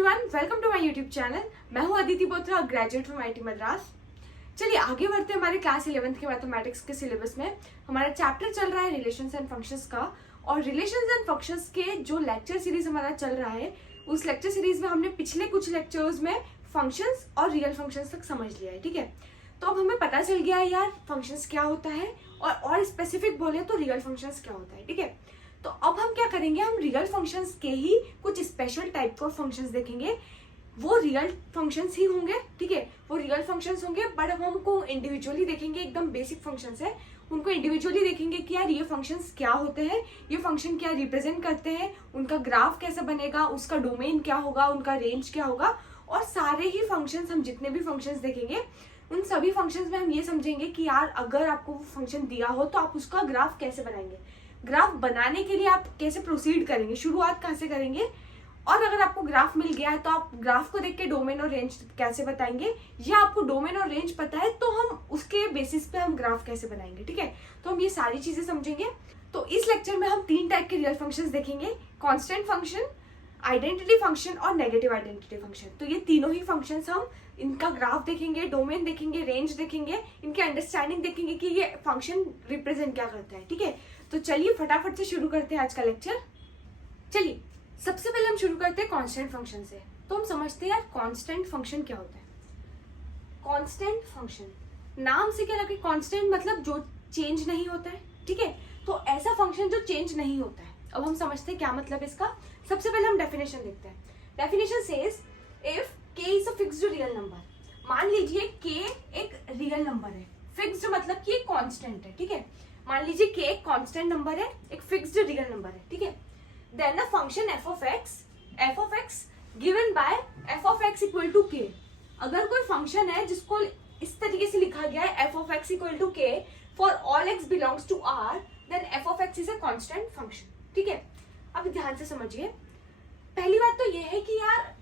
Everyone, welcome to my YouTube channel. मैं हूं Aditi Botra, graduate from IT Madras. चलिए आगे बढ़ते हैं हमारे क्लास 11th के मैथमेटिक्स के सिलेबस में। हमारा चैप्टर चल रहा है रिलेशंस एंड फंक्शंस का, और रिलेशंस एंड फंक्शंस के जो लेक्चर सीरीज हमारा चल रहा है, उस लेक्चर सीरीज में हमने पिछले कुछ लेक्चर्स में फंक्शंस और रियल फंक्शंस तक समझ लिया है। ठीक है, तो अब हमें पता चल गया है यार फंक्शंस क्या होता है, और स्पेसिफिक बोले तो रियल फंक्शंस क्या होता है। ठीक है, तो अब हम क्या करेंगे, हम रियल फंक्शंस के ही कुछ स्पेशल टाइप के फंक्शंस देखेंगे। वो रियल फंक्शंस ही होंगे, ठीक है, वो रियल फंक्शंस होंगे, बट हम उनको इंडिविजुअली देखेंगे। एकदम बेसिक फंक्शंस है, उनको इंडिविजुअली देखेंगे कि यार ये फंक्शंस क्या होते हैं, ये फंक्शन क्या रिप्रेजेंट करते हैं, उनका ग्राफ कैसे बनेगा, उसका डोमेन क्या होगा, उनका रेंज क्या होगा। और सारे ही फंक्शंस, हम जितने भी फंक्शंस देखेंगे उन सभी फंक्शंस में हम ये समझेंगे कि यार अगर आपको वो फंक्शन दिया हो तो आप उसका ग्राफ कैसे बनाएंगे, ग्राफ बनाने के लिए आप कैसे प्रोसीड करेंगे, शुरुआत कहाँ से करेंगे, और अगर आपको ग्राफ मिल गया है तो आप ग्राफ को देख के डोमेन और रेंज कैसे बताएंगे, या आपको डोमेन और रेंज पता है तो हम उसके बेसिस पे हम ग्राफ कैसे बनाएंगे। ठीक है, तो हम ये सारी चीजें समझेंगे। तो इस लेक्चर में हम 3 टाइप के रियल फंक्शंस देखेंगे, कांस्टेंट फंक्शन, आइडेंटिटी फंक्शन और नेगेटिव आइडेंटिटी फंक्शन। तो ये तीनों ही फंक्शंस हम इनका ग्राफ देखेंगे, डोमेन देखेंगे, रेंज देखेंगे, इनकी अंडरस्टैंडिंग देखेंगे कि ये फंक्शन रिप्रेजेंट क्या करता है। ठीक है, तो चलिए फटाफट से शुरू करते हैं आज का लेक्चर। चलिए सबसे पहले हम शुरू करते हैं कांस्टेंट फंक्शन से। तो हम समझते हैं यार कांस्टेंट फंक्शन क्या होता है। कांस्टेंट फंक्शन नाम से क्या लगे, कांस्टेंट मतलब जो चेंज नहीं होता है। ठीक है, तो ऐसा फंक्शन जो चेंज नहीं होता है। अब हम समझते हैं क्या मतलब इसका। सबसे पहले हम डेफिनेशन देखते हैं। Definition says if k is a fixed real number. मान लीजिए k एक रियल नंबर है, फिक्स्ड मतलब कि एक कांस्टेंट है। ठीक है, मान लीजिए k एक कांस्टेंट नंबर है, एक फिक्स्ड रियल नंबर है। ठीक है, then a function f of x given by f of x equal to k। अगर कोई फंक्शन है जिसको इस तरीके से लिखा गया है f of x equal to k for all x belongs to r, then f of x is a constant function. ठीक है, अब ध्यान से समझिए। पहली बात तो ये है कि यार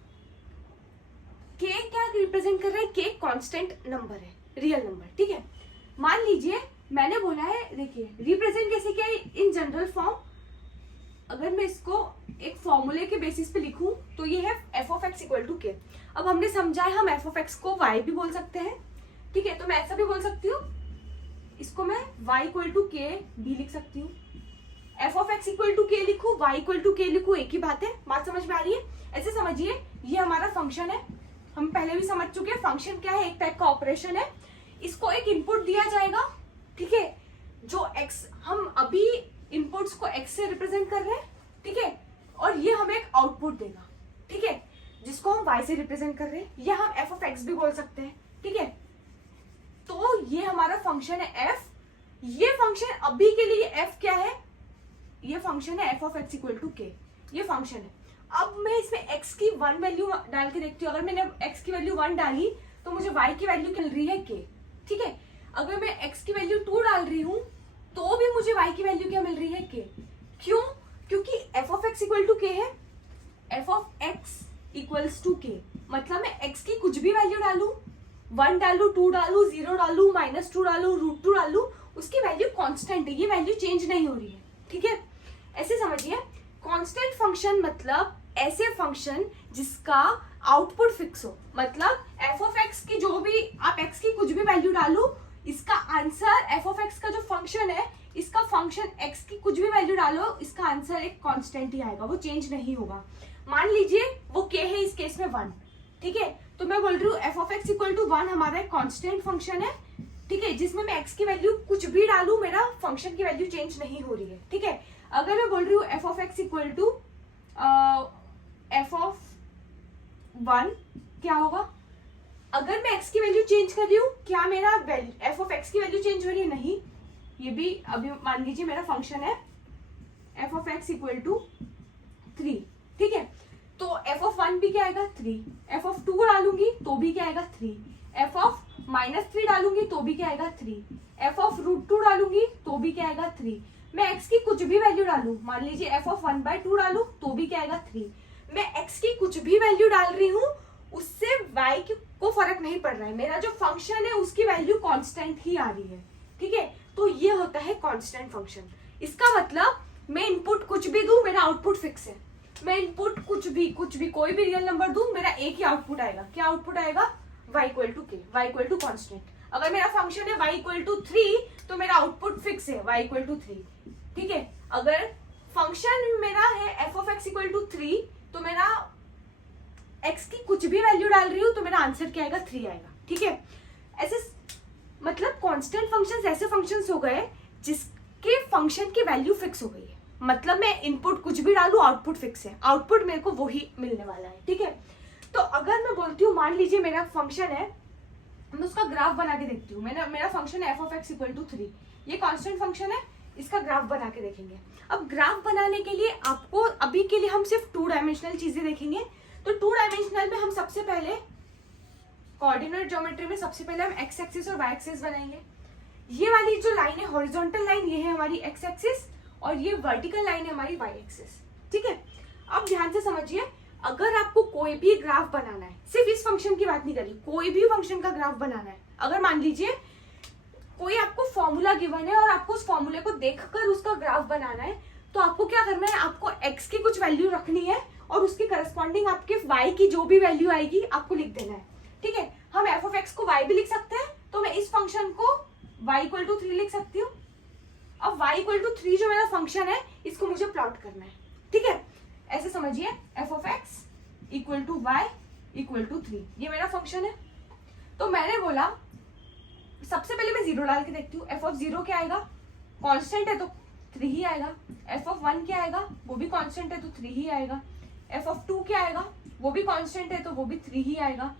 k क्या रिप्रेजेंट कर रहा है, k कांस्टेंट नंबर है, रियल नंबर। ठीक है, मान लीजिए मैंने बोला है, देखिए रिप्रेजेंट कैसे किया इन जनरल फॉर्म। अगर मैं इसको एक फॉर्मूले के बेसिस पे लिखूं तो ये है f of x equal to k। अब हमने समझा है हम f of x को y भी बोल सकते हैं। ठीक है, तो मैं ऐसा भी बोल सकती हूँ, इसको मैं y इक्वल टू k भी लिख सकती हूँ। f of x equal to k लिखूं, y इक्वल टू k लिखूं, एक ही बात है। बात समझ में आ रही है? ऐसे समझिए, ये हमारा फंक्शन है, हम पहले भी समझ चुके हैं फंक्शन क्या है, एक टाइप का ऑपरेशन है। इसको एक इनपुट दिया जाएगा, ठीक है, जो x, हम अभी इनपुट्स को x से रिप्रेजेंट कर रहे हैं। ठीक है, और ये हमें एक आउटपुट देगा, ठीक है, जिसको हम y से रिप्रेजेंट कर रहे हैं, या हम f of x भी बोल सकते हैं। ठीक है, तो ये हमारा फंक्शन है f। ये फंक्शन अभी के लिए f क्या है, ये फंक्शन है f of x equal to k, ये फंक्शन है। अब मैं इसमें x की 1 वैल्यू डाल के देखती हूँ। अगर मैंने x की वैल्यू 1 डाली तो मुझे y की वैल्यू मिल रही है k। ठीक है, अगर मैं x की वैल्यू 2 डाल रही हूँ तो भी मुझे y की वैल्यू क्या मिल रही है, k। क्यों? क्योंकि f of x equal to k है। f of x equals to k मतलब मैं x की कुछ भी वैल्यू डालू, 1 डालू, 2 डालू, 0 डालू, -2 डालू, √2 डालू, उसकी वैल्यू कांस्टेंट है, ये वैल्यू चेंज नहीं हो रही है। ठीक है, ऐसे समझिए, कांस्टेंट फंक्शन मतलब ऐसे फंक्शन जिसका आउटपुट फिक्स हो। मतलब f of x की जो भी आप x की कुछ भी वैल्यू डालो, इसका आंसर f of x का जो फंक्शन है, इसका फंक्शन x की कुछ भी वैल्यू डालो, इसका आंसर एक कांस्टेंट ही आएगा, वो चेंज नहीं होगा। मान लीजिए वो k है, इस केस में 1। ठीक है, तो मैं बोल रही हूँ f of x equal to 1 हमारा एक कांस्टेंट फंक्शन है। ठीक है, जिसमें मैं x की वैल्यू कुछ भी डालू, मेरा फंक्शन की वैल्यू चेंज नहीं हो रही है। ठीक है, अगर मैं बोल रही हूँ f of x equal to f of 1, क्या होगा? अगर मैं x की वैल्यू चेंज कर रही हूँ, क्या मेरा f of x की वैल्यू चेंज हो रही है? नहीं। ये भी अभी मान लीजिए मेरा फंक्शन है f of x equal to 3। ठीक है, तो f of 1 भी क्या आएगा, 3। f of 2 डालूंगी तो भी क्या आएगा, 3। f of -3 डालूंगी तो भी क्या आएगा, 3। f of √2 डालूंगी तो भी क्या आएगा, 3। मैं x की कुछ भी वैल्यू डालू, मान लीजिए f of 1/2 डालू तो भी क्या आएगा, 3। मैं x की कुछ भी वैल्यू डाल रही हूँ, उससे y को फर्क नहीं पड़ रहा है, मेरा जो फंक्शन है उसकी वैल्यू कांस्टेंट ही आ रही है। ठीक है, तो ये होता है कांस्टेंट फंक्शन। इसका मतलब मैं इनपुट कुछ भी दूं, मेरा आउटपुट फिक्स है। मैं इनपुट कुछ भी कोई भी रियल नंबर दूं, मेरा एक ही आउटपुट आएगा। क्या आउटपुट आएगा? y इक्वल टू के, y इक्वल टू कॉन्स्टेंट। अगर मेरा फंक्शन है y इक्वल टू 3 तो मेरा आउटपुट फिक्स है y इक्वल टू 3, ठीक है। अगर फंक्शन मेरा है f of x equal to 3 तो मेरा x की कुछ भी वैल्यू डाल रही हूँ तो मेरा आंसर क्या आएगा? 3 आएगा, ठीक है। ऐसे मतलब कांस्टेंट फंक्शंस ऐसे फंक्शंस हो गए जिसके फंक्शन की वैल्यू फिक्स हो गई है। मतलब मैं इनपुट कुछ भी डालू, आउटपुट फिक्स है, आउटपुट मेरे को वही मिलने वाला है, ठीक है। तो अगर मैं बोलती हूँ, मान लीजिए मेरा फंक्शन है, मैं उसका ग्राफ बना के देखती हूँ। मेरा फंक्शन है f of x equal to 3, ये कांस्टेंट फंक्शन है, इसका ग्राफ बना के देखेंगे। अब ग्राफ बनाने के लिए आपको, अभी के लिए हम सिर्फ 2 डायमेंशनल चीजें देखेंगे। तो 2 डायमेंशनल में हम सबसे पहले कोऑर्डिनेट ज्योमेट्री में सबसे पहले हम x एक्सिस और y एक्सिस बनाएंगे। ये वाली जो लाइन है हॉरिजॉन्टल लाइन, ये है हमारी x एक्सिस और ये वर्टिकल लाइन है हमारी y एक्सिस, ठीक है। अब ध्यान से समझिए, अगर आपको कोई भी ग्राफ बनाना है, सिर्फ इस फंक्शन की बात नहीं करी, कोई भी फंक्शन का ग्राफ बनाना है, अगर मान लीजिए कोई आपको फॉर्मूला गिवन है और आपको उस फॉर्मूले को देखकर उसका ग्राफ बनाना है, तो आपको क्या करना है? आपको x की कुछ वैल्यू रखनी है और उसके करस्पॉन्डिंग आपके y की जो भी वैल्यू आएगी आपको लिख देना है, ठीक है। हम f ऑफ x को y भी लिख सकते हैं, तो मैं इस फंक्शन को y इक्वल टू 3 लिख सकती हूँ। अब y इक्वल टू 3 जो मेरा फंक्शन है, इसको मुझे प्लॉट करना है, ठीक है। ऐसे समझिए, f of x equal to y equal to 3, ये मेरा फंक्शन है। तो मैंने बोला सबसे पहले मैं 0 डाल के देखती हूँ। f ऑफ 0 क्या आएगा? कांस्टेंट है तो 3 ही आएगा। f ऑफ 1 क्या आएगा? वो भी कांस्टेंट है तो 3 ही आएगा। f ऑफ 2 क्या आएगा? वो भी कांस्टेंट है तो वो भी 3 ही आएगा।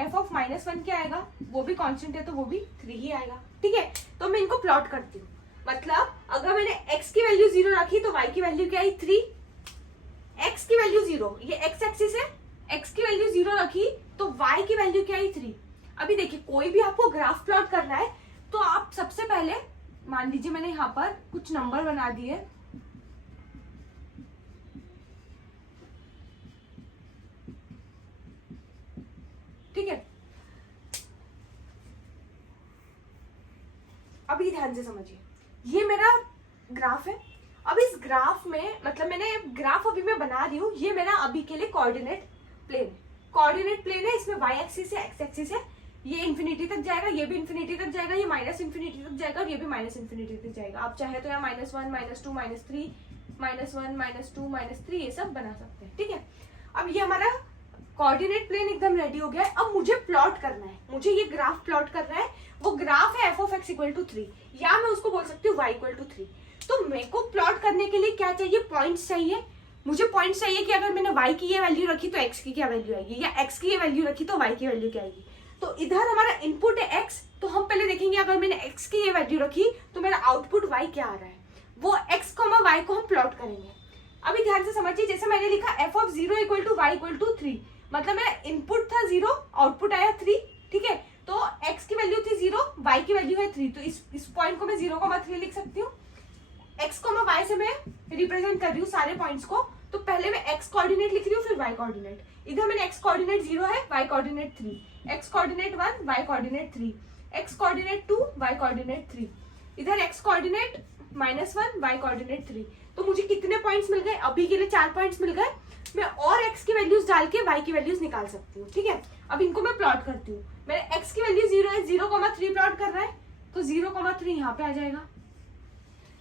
f ऑफ -1 क्या आएगा? वो भी कांस्टेंट है तो वो भी 3 ही आएगा, ठीक है। तो मैं इनको प्लॉट करती हूँ। मतलब अगर मैंने x की वैल्यू 0 रखी तो y की वैल्यू क्या आई? 3। x की वैल्यू 0, ये x एक्सिस है, x की वैल्यू 0 रखी तो y की वैल्यू क्या आई? 3। अभी देखिए, कोई भी आपको ग्राफ प्लॉट करना है तो आप सबसे पहले, मान लीजिए मैंने यहाँ पर कुछ नंबर बना दिए, ठीक है। अभी ध्यान से समझिए, ये मेरा ग्राफ है। अब इस ग्राफ में, मतलब मैंने ग्राफ अभी मैं बना रही हूँ, ये मेरा अभी के लिए कोऑर्डिनेट प्लेन है। कोऑर्डिनेट प्लेन है, इसमें y एक्सिस है, x एक्सिस है, ये इन्फिनिटी तक जाएगा, ये भी इन्फिनिटी तक जाएगा, ये माइनस इन्फिनिटी तक जाएगा और ये भी माइनस इन्फिनिटी तक जाएगा। आप चाहे तो यहाँ -1, -2, -3, -1, -2, -3 ये सब बना सकते हैं, ठीक है। अब ये हमारा कोऑर्डिनेट प्लेन एकदम रेडी हो गया है। अब मुझे प्लॉट करना है, मुझे ये ग्राफ प्लॉट करना है। वो ग्राफ है f of x equal to 3, या मैं उसको बोल सकती हूँ y इक्वल टू 3। तो मेरे को प्लॉट करने के लिए क्या चाहिए? पॉइंट्स चाहिए। मुझे पॉइंट्स चाहिए कि अगर मैंने y की ये वैल्यू रखी तो x की क्या वैल्यू आएगी, या x की ये वैल्यू रखी तो y की वैल्यू क्या आएगी। तो इधर हमारा इनपुट है x, तो हम पहले देखेंगे अगर मैंने x की ये वैल्यू रखी तो मेरा आउटपुट y क्या आ रहा है, वो x, y को हम प्लॉट करेंगे। अभी ध्यान से समझिए, जैसे मैंने लिखा f of 0 equal to y equal to 3, मतलब मेरा इनपुट था 0, आउटपुट आया 3, ठीक है। तो x की वैल्यू थी 0, y की वैल्यू है 3, तो इस पॉइंट को मैं 0,3 लिख सकती हूँ। x, y से मैं रिप्रेजेंट कर रही हूँ सारे पॉइंट्स को, तो पहले मैं x कोऑर्डिनेट लिख रही हूँ, फिर y कोऑर्डिनेट। इधर मैंने x कोऑर्डिनेट 0 है, y coordinate 3, x coordinate 1, y coordinate 3, x coordinate 2, y coordinate 3, इधर x कोऑर्डिनेट -1, y कोऑर्डिनेट 3। तो मुझे कितने पॉइंट्स मिल गए? अभी के लिए 4 पॉइंट्स मिल गए। मैं और x की वैल्यूज डाल के y की वैल्यूज निकाल सकती हूँ, ठीक है। अब इनको मैं प्लॉट करती हूँ। मेरे x की वैल्यू 0 है, 0,3 प्लॉट करना है तो 0,3 यहाँ पे आ जाएगा।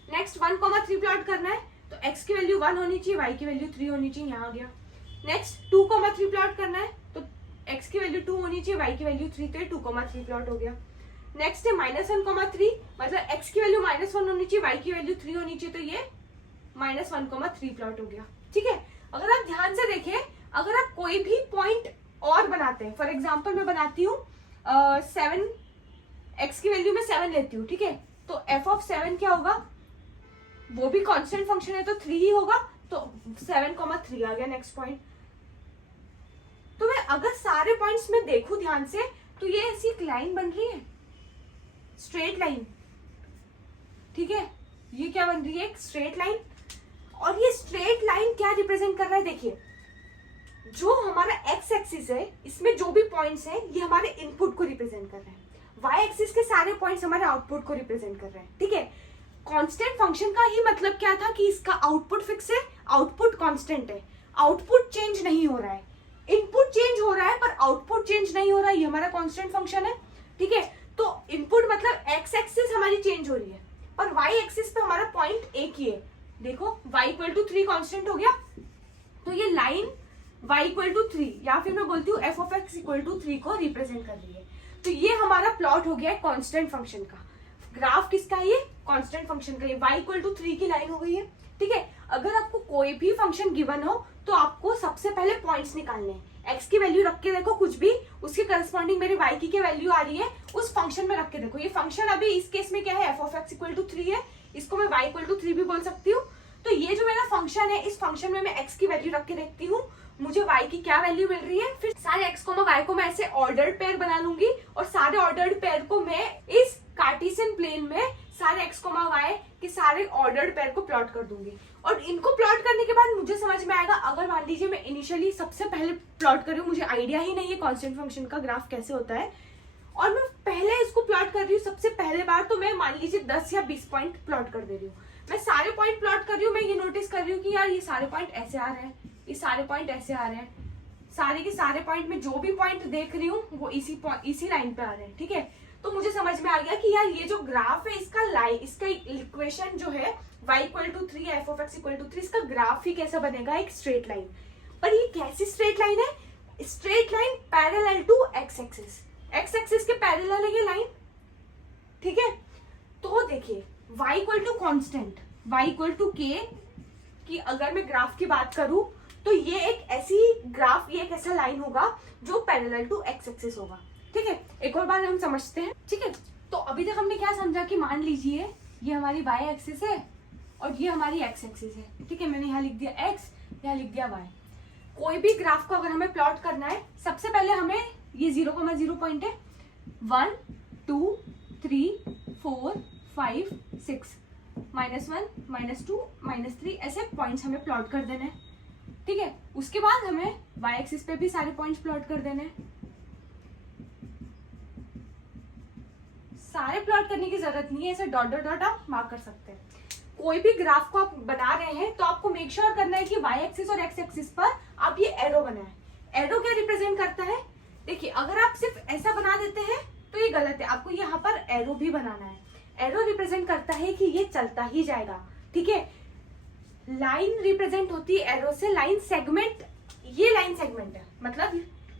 नेक्स्ट 1,3 प्लॉट करना है तो x की वैल्यू 1 होनी चाहिए, y की वैल्यू 3 होनी चाहिए, यहाँ आ गया। नेक्स्ट 2,3 प्लॉट करना है तो x की वैल्यू 2 होनी चाहिए, y की वैल्यू 3, तो ये 2,3 प्लॉट हो गया। नेक्स्ट है -1,3, मतलब x की वैल्यू -1 होनी चाहिए, y की वैल्यू 3 होनी चाहिए, तो ये -1,3 प्लॉट हो गया, ठीक है। अगर आप ध्यान से देखें, अगर आप कोई भी पॉइंट और बनाते हैं, फॉर एग्जाम्पल मैं बनाती हूँ 7, x की वैल्यू में 7 लेती हूँ, ठीक है। तो f ऑफ 7 क्या होगा? वो भी कांस्टेंट फंक्शन है तो 3 ही होगा, तो 7,3 आ गया नेक्स्ट पॉइंट। तो मैं अगर सारे पॉइंट्स में देखूं ध्यान से, तो ये ऐसी एक लाइन बन रही है, स्ट्रेट लाइन, ठीक है। ये क्या बन रही है? एक स्ट्रेट लाइन। और ये स्ट्रेट लाइन क्या रिप्रेजेंट कर रहा है? देखिए, जो हमारा x एक्सिस है, इसमें जो भी पॉइंट्स हैं, ये हमारे इनपुट को रिप्रेजेंट कर रहे हैं। y एक्सिस के सारे पॉइंट्स हमारे आउटपुट को रिप्रेजेंट कर रहे हैं, ठीक है। कांस्टेंट फंक्शन का ही मतलब क्या था कि इसका आउटपुट फिक्स है, आउटपुट कांस्टेंट है। आउटपुट चेंज नहीं हो रहा है, इनपुट चेंज हो रहा है पर आउटपुट चेंज नहीं हो रहा है, ये हमारा कांस्टेंट फंक्शन है, ठीक है। तो इनपुट मतलब एक्स एक्सिस हमारी चेंज हो रही है पर वाई एक्सिस पे हमारा पॉइंट एक ही है। देखो y इक्वल टू 3 कॉन्स्टेंट हो गया, तो ये लाइन y इक्वल टू 3 या फिर मैं बोलती हूँ f of x equal to 3 को रिप्रेजेंट कर रही है। तो ये हमारा प्लॉट हो गया कांस्टेंट फंक्शन का। ग्राफ किसका है? ये कांस्टेंट फंक्शन का, ये y इक्वल टू 3 की लाइन हो गई है, ठीक है। अगर आपको कोई भी फंक्शन गिवन हो तो आपको सबसे पहले पॉइंट्स निकालने हैं। x की वैल्यू रख के देखो कुछ भी, उसके करस्पॉन्डिंग मेरे y की वैल्यू आ रही है, उस फंक्शन में रख के देखो। ये फंक्शन अभी इस केस में क्या है? F of x equal to 3 है, इसको मैं y इक्वल टू 3 भी बोल सकती हूँ। तो ये जो मेरा फंक्शन है, इस फंक्शन में मैं x की वैल्यू रख के देखती हूँ मुझे y की क्या वैल्यू मिल रही है। फिर सारे x को y को मैं ऐसे ऑर्डर्ड पेयर बना लूंगी और सारे ऑर्डर्ड पेयर को मैं इस कार्टेशियन प्लेन में सारे x y के सारे ऑर्डर्ड पेयर को प्लॉट कर दूंगी। और इनको प्लॉट करने के बाद मुझे समझ में आएगा, अगर मान लीजिए मैं इनिशियली सबसे पहले प्लॉट कर रही हूँ, मुझे आइडिया ही नहीं है कांस्टेंट फंक्शन का ग्राफ कैसे होता है, और मैं पहले इसको प्लॉट कर रही हूँ सबसे पहले बार, तो मैं मान लीजिए 10 या 20 पॉइंट प्लॉट कर दे रही हूँ। मैं सारे पॉइंट प्लॉट कर रही हूँ, मैं ये नोटिस कर रही हूँ कि यार ये सारे पॉइंट ऐसे आ रहे हैं, ये सारे पॉइंट ऐसे आ रहे हैं, सारे के सारे पॉइंट में जो भी पॉइंट देख रही हूँ वो इसी लाइन पे आ रहे हैं, ठीक है। तो मुझे समझ में आ गया कि यार ये जो ग्राफ है इसका इक्वेशन जो है y equal to 3 f of x equal to 3, इसका ग्राफ ही कैसा बनेगा? एक स्ट्रेट लाइन। पर ये कैसी स्ट्रेट लाइन है? Straight line parallel to x axis, x axis के पैरेलल है ये लाइन, ठीक है। तो देखिए y equal to constant, y equal to k की अगर मैं ग्राफ की बात करूं तो ये एक ऐसा लाइन होगा जो पैरेलल टू एक्स एक्सिस होगा, ठीक है। एक और बार हम समझते हैं, ठीक है। तो अभी तक हमने क्या समझा कि मान लीजिए ये हमारी y एक्सिस है और ये हमारी x एक्सिस है, ठीक है। मैंने यहाँ लिख दिया x, यहाँ लिख दिया y। कोई भी ग्राफ को अगर हमें प्लॉट करना है, सबसे पहले हमें ये 0,0 पॉइंट है, 1 2 3 4 5 6 -1 -2 -3 ऐसे पॉइंट्स हमें प्लॉट कर देने हैं, ठीक है। उसके बाद हमें y एक्सिस पे भी सारे पॉइंट्स प्लॉट कर देने हैं। सारे प्लॉट करने की जरूरत नहीं है, ऐसे डॉट डॉट डॉट आप मार्क कर सकते हैं। कोई भी ग्राफ को आप बना रहे हैं तो आपको मेक श्योर करना है कि y एक्सिस और x एक्सिस पर आप ये एरो बनाएं। एरो क्या रिप्रेजेंट करता है? देखिए अगर आप सिर्फ ऐसा बना देते हैं तो ये गलत है, आपको यहाँ पर एरो भी बनाना है। एरो रिप्रेजेंट करता है कि ये चलता ही जाएगा, ठीक है। लाइन रिप्रेजेंट होती है एरो से, लाइन सेगमेंट, ये लाइन सेगमेंट है, मतलब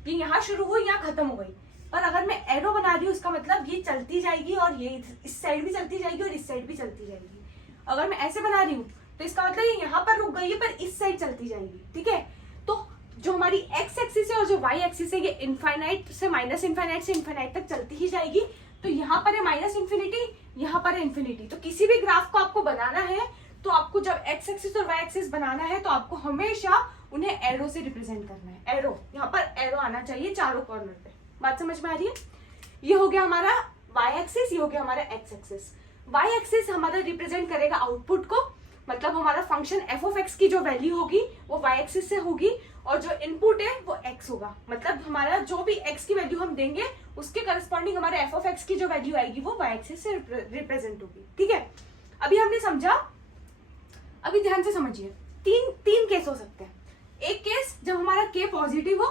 ये यहाँ शुरू हुई यहाँ खत्म हो गई। पर अगर मैं एरो बना रही हूँ उसका मतलब ये चलती जाएगी और ये इस साइड भी चलती जाएगी और इस साइड भी चलती जाएगी। अगर मैं ऐसे बना रही हूँ तो इसका मतलब ये यहाँ पर रुक गई है पर इस साइड चलती जाएगी, ठीक है। तो जो हमारी एक्स एक्सिस है और जो वाई एक्सिस है ये इनफाइनाइट से माइनस इनफाइनाइट से इनफाइनाइट तक चलती ही जाएगी। तो यहाँ पर है माइनस इन्फिनिटी, यहाँ पर है इन्फिनिटी। तो किसी भी ग्राफ को आपको बनाना है तो आपको जब एक्स एक्सिस और वाई एक्सिस बनाना है तो आपको हमेशा उन्हें एरो से रिप्रेजेंट करना है। एरो, यहाँ पर एरो आना चाहिए चारों कॉर्नर पे। बात समझ में आ रही है? ये हो गया हमारा वाई एक्सिस, ये हो गया हमारा एक्स एक्सिस। वाई एक्सिस हमारा रिप्रेजेंट करेगा आउटपुट को, मतलब हमारा फंक्शन एफ ऑफ एक्स की जो वैल्यू होगी वो वाई एक्सिस से होगी और जो इनपुट है वो एक्स होगा। मतलब हमारा जो भी एक्स की वैल्यू हम देंगे उसके करस्पॉन्डिंग हमारे एफ ऑफ एक्स की जो वैल्यू आएगी वो वाई एक्सिस से रिप्रेजेंट होगी, ठीक है। अभी हमने समझा, अभी ध्यान से समझिए। तीन केस हो सकते हैं। एक केस जब हमारा के पॉजिटिव हो,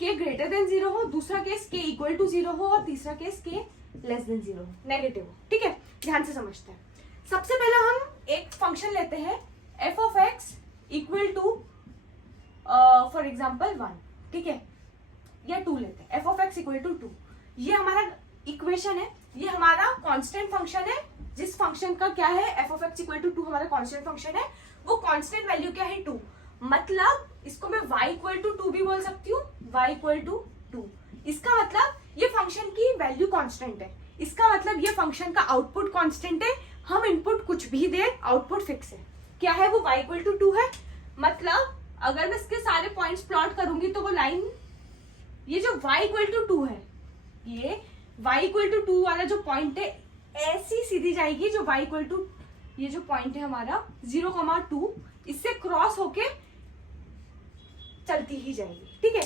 के ग्रेटर देन 0 हो, दूसरा केस के इक्वल टू 0 हो और तीसरा केस के लेस देन 0 हो, नेगेटिव हो, ठीक है। ध्यान से समझते हैं। सबसे पहले हम एक फंक्शन लेते हैं f of x equal to for example 1, ठीक है, या 2 लेते हैं। F of x equal to 2, ये हमारा इक्वेशन है, ये हमारा कांस्टेंट फंक्शन है। जिस फंक्शन का क्या है, f of x equal to 2 हमारा कांस्टेंट फंक्शन है, वो कांस्टेंट वैल्यू क्या है 2। मतलब इसको मैं y इक्वल टू 2 भी बोल सकती हूँ, y इक्वल टू 2। इसका मतलब ये फंक्शन की वैल्यू कांस्टेंट है, इसका मतलब ये फंक्शन का आउटपुट कांस्टेंट है। हम इनपुट कुछ भी दे, आउटपुट फिक्स है। क्या है वो? y इक्वल टू 2 है। मतलब अगर मैं इसके सारे पॉइंट्स प्लॉट करूंगी तो वो लाइन, ये जो y इक्वल टू 2 है, ये y इक्वल टू 2 वाला जो पॉइंट है ऐसी सीधी जाएगी, जो y इक्वल टू, ये जो पॉइंट है हमारा 0,2, इससे क्रॉस होके चलती ही जाएगी, ठीक है।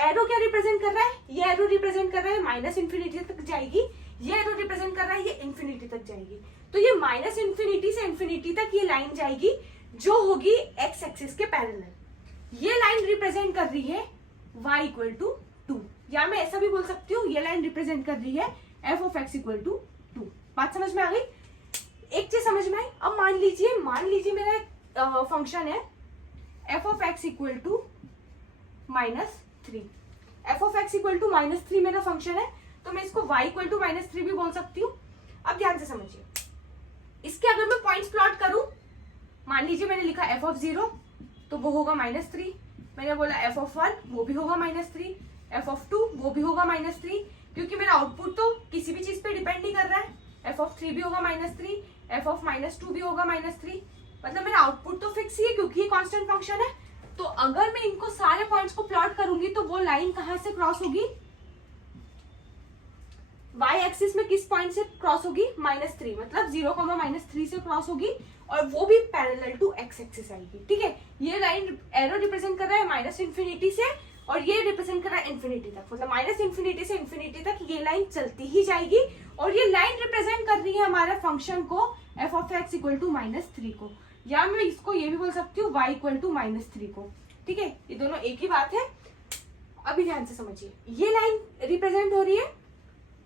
एरो क्या रिप्रेजेंट कर रहा है? ये एरो रिप्रेजेंट कर रहा है माइनस इन्फिनिटी तक जाएगी, ये एरो रिप्रेजेंट कर रहा है ये इन्फिनिटी तक जाएगी। तो ये माइनस इन्फिनिटी से इन्फिनिटी तक ये लाइन जाएगी जो होगी एक्स एक्सिस के पैरेलल। ये लाइन रिप्रेजेंट कर रही है y इक्वल टू 2, या मैं ऐसा भी बोल सकती हूँ ये लाइन रिप्रेजेंट कर रही है f of x equal to 2। बात समझ में आ गई? एक चीज समझ में आई। अब मान लीजिए मेरा फंक्शन है f of x equal to -3। f of x equal to -3 मेरा फंक्शन है, तो मैं इसको y इक्वल टू -3 भी बोल सकती हूँ। अब ध्यान से समझिए, इसके अगर मैं पॉइंट्स प्लॉट करूं, मान लीजिए मैंने लिखा f ऑफ 0 तो वो होगा -3, मैंने बोला f ऑफ 1 वो भी होगा -3, f ऑफ 2 वो भी होगा -3, क्योंकि मेरा आउटपुट तो किसी भी चीज पे डिपेंड नहीं कर रहा है। f ऑफ 3 भी होगा -3, f ऑफ -2 भी होगा -3, मतलब मेरा आउटपुट तो फिक्स ही है क्योंकि ये कांस्टेंट फंक्शन है। तो अगर मैं इनको सारे पॉइंट्स को प्लॉट करूंगी तो वो लाइन कहां से क्रॉस होगी? y एक्सिस में किस पॉइंट से क्रॉस होगी? -3, मतलब 0,-3 से क्रॉस होगी, और वो भी पैरेलल टू x एक्सिस आएगी। ठीक है, ये लाइन एरो रिप्रेजेंट कर रहा है -∞ से, और ये रिप्रेजेंट कर रहा है इंफिनिटी तक, मतलब -∞ से इंफिनिटी तक ये लाइन चलती ही जाएगी। और ये लाइन रिप्रेजेंट कर रही है हमारे फंक्शन को f of x equal to -3 को, या मैं इसको ये भी बोल सकती हूँ y इक्वल टू -3 को। ठीक है, ये दोनों एक ही बात है। अभी ध्यान से समझिए, ये लाइन रिप्रेजेंट हो रही है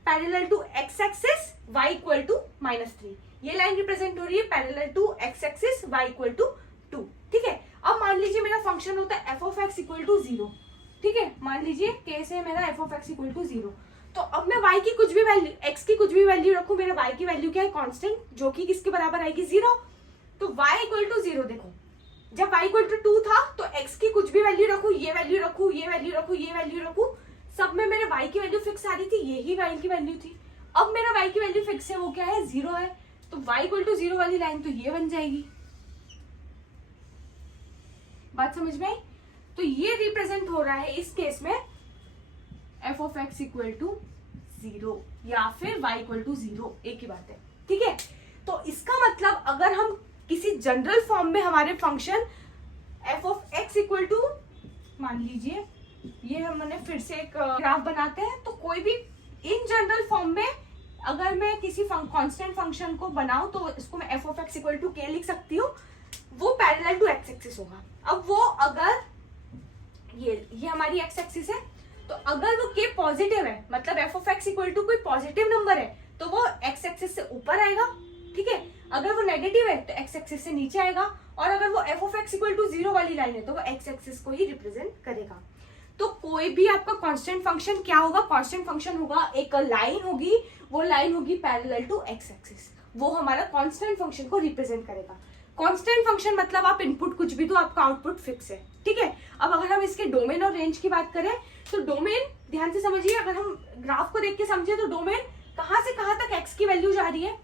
parallel to x axis y equal to -3, ये लाइन रिप्रेजेंट हो रही है parallel to x axis y equal to 2। ठीक है, अब मान लीजिए मेरा फंक्शन होता है f of x equal to 0। ठीक है, मान लीजिए केस है मेरा f of x equal to 0, तो अब मैं y की कुछ भी वैल्यू, x की कुछ भी वैल्यू रखूं, मेरा y की वैल्यू क्या है? कांस्टेंट, जो कि किसके बराबर आएगी? 0। तो y इक्वल टू 0, देखो जब y इक्वल टू 2 था तो x की कुछ भी वैल्यू रखूं, ये वैल्यू रखूं, ये वैल्यू रखूं, ये वैल्यू रखूं, सब में मेरे y की वैल्यू फिक्स आ रही थी, यही y की वैल्यू थी। अब मेरा y की वैल्यू फिक्स है, वो क्या है? 0 है, तो y इक्वल टू 0 वाली लाइन तो ये बन जाएगी। बात समझ में आई? तो ये रिप्रेजेंट हो रहा है इस केस में f of x equal to 0 या फिर y इक्वल टू 0, एक ही बात है। ठीक है, तो इसका मतलब अगर हम किसी जनरल फॉर्म में हमारे function f of x equal to, मान लीजिए ये हमने फिर से एक ग्राफ बनाते हैं, तो कोई भी इन जनरल फॉर्म में अगर मैं किसी कांस्टेंट फंक्शन को बनाऊं तो इसको मैं f of x equal to k लिख सकती हूँ, वो पैरेलल टू x एक्सिस होगा। अब वो अगर ये हमारी x एक्सिस है, तो अगर वो k पॉजिटिव है, मतलब f of x equal to कोई पॉजिटिव नंबर है, तो वो x एक्सिस से ऊपर आएगा। ठीक है, अगर वो नेगेटिव है तो x एक्सिस से नीचे आएगा, और अगर वो f of x equal to 0 वाली लाइन है तो वो x एक्सिस को ही रिप्रेजेंट करेगा। तो कोई भी आपका कांस्टेंट फंक्शन क्या होगा? कांस्टेंट फंक्शन होगा, एक लाइन होगी, वो लाइन होगी पैरेलल टू x एक्सिस, वो हमारा कांस्टेंट फंक्शन को रिप्रेजेंट करेगा। कांस्टेंट फंक्शन मतलब आप इनपुट कुछ भी, तो आपका आउटपुट फिक्स है। ठीक है, अब अगर हम इसके डोमेन और रेंज की बात करें, तो डोमेन ध्यान से समझिए, अगर हम ग्राफ को देख के समझे तो डोमेन कहां से कहां तक x की वैल्यू जा रही है,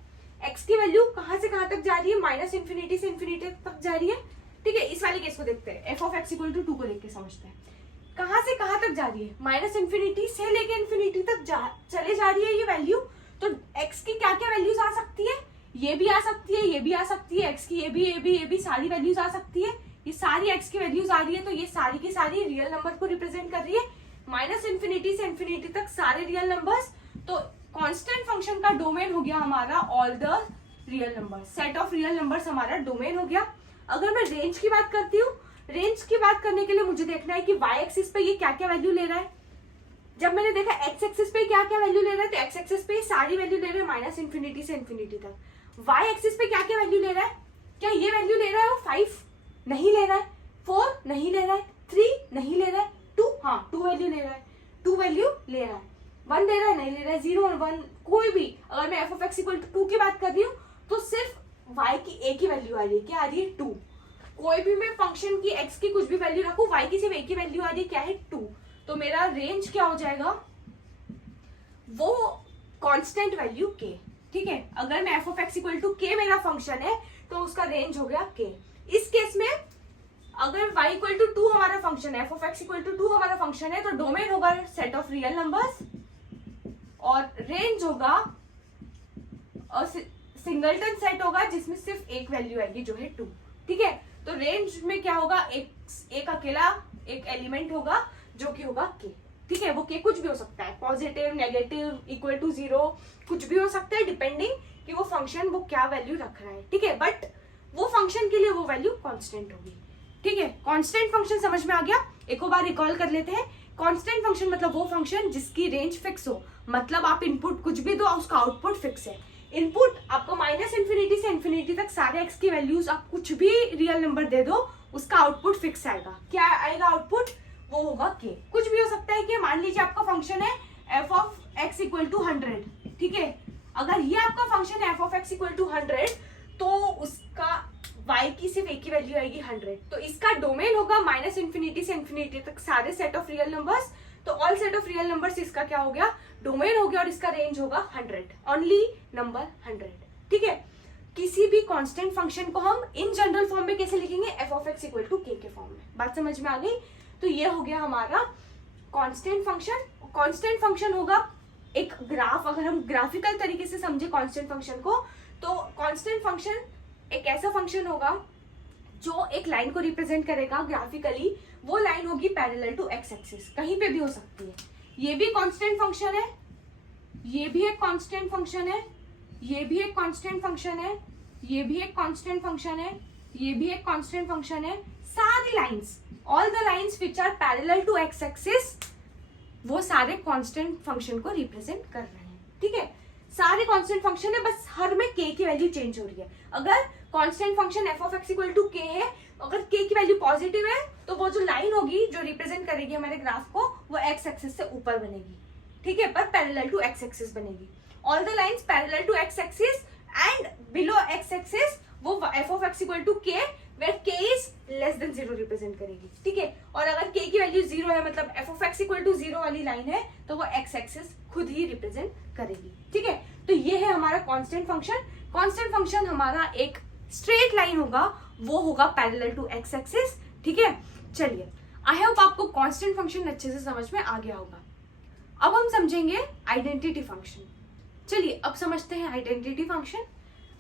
x की वैल्यू कहां से कहां तक जा रही है? -∞ से इंफिनिटी तक जा रही है। ठीक है, इस वाले केस को देखते हैं, f of x equal to 2 को देख के समझते हैं, कहां से कहां तक जा रही है? -∞ से लेके इंफिनिटी तक चले जा रही है ये वैल्यू। तो x की क्या क्या वैल्यूज आ सकती है? ये भी आ सकती है, ये भी आ सकती है, x की ये भी सारी वैल्यूज आ सकती है। ये सारी x की वैल्यूज आ रही है, तो ये सारी की सारी रियल नंबर को रिप्रेजेंट कर रही है, -∞ से इंफिनिटी तक सारे रियल नंबर्स। तो कांस्टेंट फंक्शन का डोमेन हो गया हमारा all the real numbers, set of real numbers हमारा डोमेन हो गया। अगर मैं रेंज की बात करती हूँ, रेंज की बात करने के लिए मुझे देखना है कि y एक्सिस पे ये क्या क्या वैल्यू ले रहा है। जब मैंने देखा x एक्सिस पे क्या क्या वैल्यू ले रहा है, तो x एक्सिस पे सारी वैल्यू ले रहा है -∞ से इंफिनिटी तक। y एक्सिस पे क्या क्या वैल्यू ले रहा है? क्या ये वैल्यू ले रहा है वो 5? नहीं ले रहा है। 4 नहीं ले रहा है। 3 नहीं ले रहा है। 2 हाँ 2 वैल्यू ले रहा है। 2 वैल्यू ले रहा है। 1 ले रहा है? नहीं ले रहा है। 0 और 1 कोई भी, अगर मैं f of x equal to 2 की बात कर रही हूँ तो सिर्फ y की एक ही वैल्यू आ रही है। क्या आ रही है? 2। कोई भी मैं फंक्शन की x की कुछ भी वैल्यू रखूं, y की सिर्फ एक ही वैल्यू आ रही है। क्या है? 2। तो मेरा रेंज क्या हो जाएगा? वो कांस्टेंट वैल्यू k। ठीक है, अगर मैं f of x equal to k मेरा फंक्शन है तो उसका रेंज हो गया k। इस केस में अगर y इक्वल टू 2 हमारा फंक्शन है, f of x equal to 2 हमारा फंक्शन है, तो डोमेन होगा सेट ऑफ रियल नंबर्स और रेंज होगा और सिंगलटन सेट होगा जिसमें सिर्फ एक वैल्यू आएगी जो है 2। ठीक है, तो रेंज में क्या होगा? एक अकेला एक एलिमेंट होगा जो कि होगा k। ठीक है, वो k कुछ भी हो सकता है, पॉजिटिव, नेगेटिव, इक्वल टू 0, कुछ भी हो सकता है डिपेंडिंग कि वो फंक्शन वो क्या वैल्यू रख रहा है। ठीक है, बट वो फंक्शन के लिए वो वैल्यू कांस्टेंट होगी। ठीक है, कांस्टेंट फंक्शन समझ में आ गया। एक और बार रिकॉल कर लेते हैं। कांस्टेंट फंक्शन मतलब वो फंक्शन जिसकी रेंज फिक्स हो, मतलब आप इनपुट कुछ भी दो उसका आउटपुट फिक्स है। इनपुट आपको माइनस इन्फिनिटी से इन्फिनिटी तक सारे एक्स की वैल्यूज, आप कुछ भी रियल नंबर दे दो उसका आउटपुट फिक्स आएगा। क्या आएगा आउटपुट? वो होगा के। कुछ भी हो सकता है कि मान लीजिए आपका फंक्शन है f of x equal to 100, ठीक है। अगर ये आपका फंक्शन है f of x equal to 100 तो उसका y की सिर्फ एक ही वैल्यू आएगी 100। तो इसका डोमेन होगा माइनस इन्फिनिटी से इन्फिनिटी तक सारे सेट ऑफ रियल नंबर्स। तो all set of real numbers इसका क्या हो गया? डोमेन हो गया, और इसका रेंज होगा 100, ओनली नंबर 100। ठीक है, किसी भी कांस्टेंट फंक्शन को हम इन जनरल फॉर्म में कैसे लिखेंगे? F of x equal to k form में। बात समझ में आ गई? तो ये हो गया हमारा कांस्टेंट फंक्शन। कांस्टेंट फंक्शन होगा एक ग्राफ। अगर हम ग्राफिकल तरीके से समझे कांस्टेंट फंक्शन को, तो कांस्टेंट फंक्शन एक ऐसा फंक्शन होगा जो एक लाइन को रिप्रेजेंट करेगा ग्राफिकली। वो लाइन होगी पैरेलल टू एक्स एक्सिस, कहीं पे भी हो सकती है। ये भी कांस्टेंट फंक्शन है, ये भी एक कांस्टेंट फंक्शन है, ये भी एक कांस्टेंट फंक्शन है, ये भी एक कांस्टेंट फंक्शन है, ये भी एक कांस्टेंट फंक्शन है। सारी lines, all the lines which are parallel to x axis, वो सारे कांस्टेंट फंक्शन को रिप्रेजेंट कर रहे हैं। ठीक है, सारे कांस्टेंट फंक्शन है, बस हर में के की वैल्यू चेंज हो रही है। अगर constant function f of x equal to k है, अगर के की वैल्यू पॉजिटिव है तो वो जो लाइन होगी जो रिप्रेजेंट करेगी हमारे ग्राफ को, वो एक्स एक्सिस से ऊपर बनेगी। ठीक है, पर पैरेलल टू एक्स एक्सिस बनेगी। All the lines parallel to x axis and below x axis, वो f of x equal to k where k is less than 0 represent करेगी। ठीक है, और अगर के की वैल्यू 0 है, मतलब f of x equal to 0 वाली लाइन है, तो वो एक्स एक्सिस खुद ही रिप्रेजेंट करेगी। ठीक है, तो ये है हमारा कांस्टेंट फंक्शन। कांस्टेंट फंक्शन हमारा एक स्ट्रेट लाइन होगा, वो होगा पैरेलल टू एक्स एक्सिस। ठीक है, चलिए, आई होप आपको कांस्टेंट फंक्शन अच्छे से समझ में आ गया होगा। अब हम समझेंगे आइडेंटिटी फंक्शन। चलिए अब समझते हैं आइडेंटिटी फंक्शन।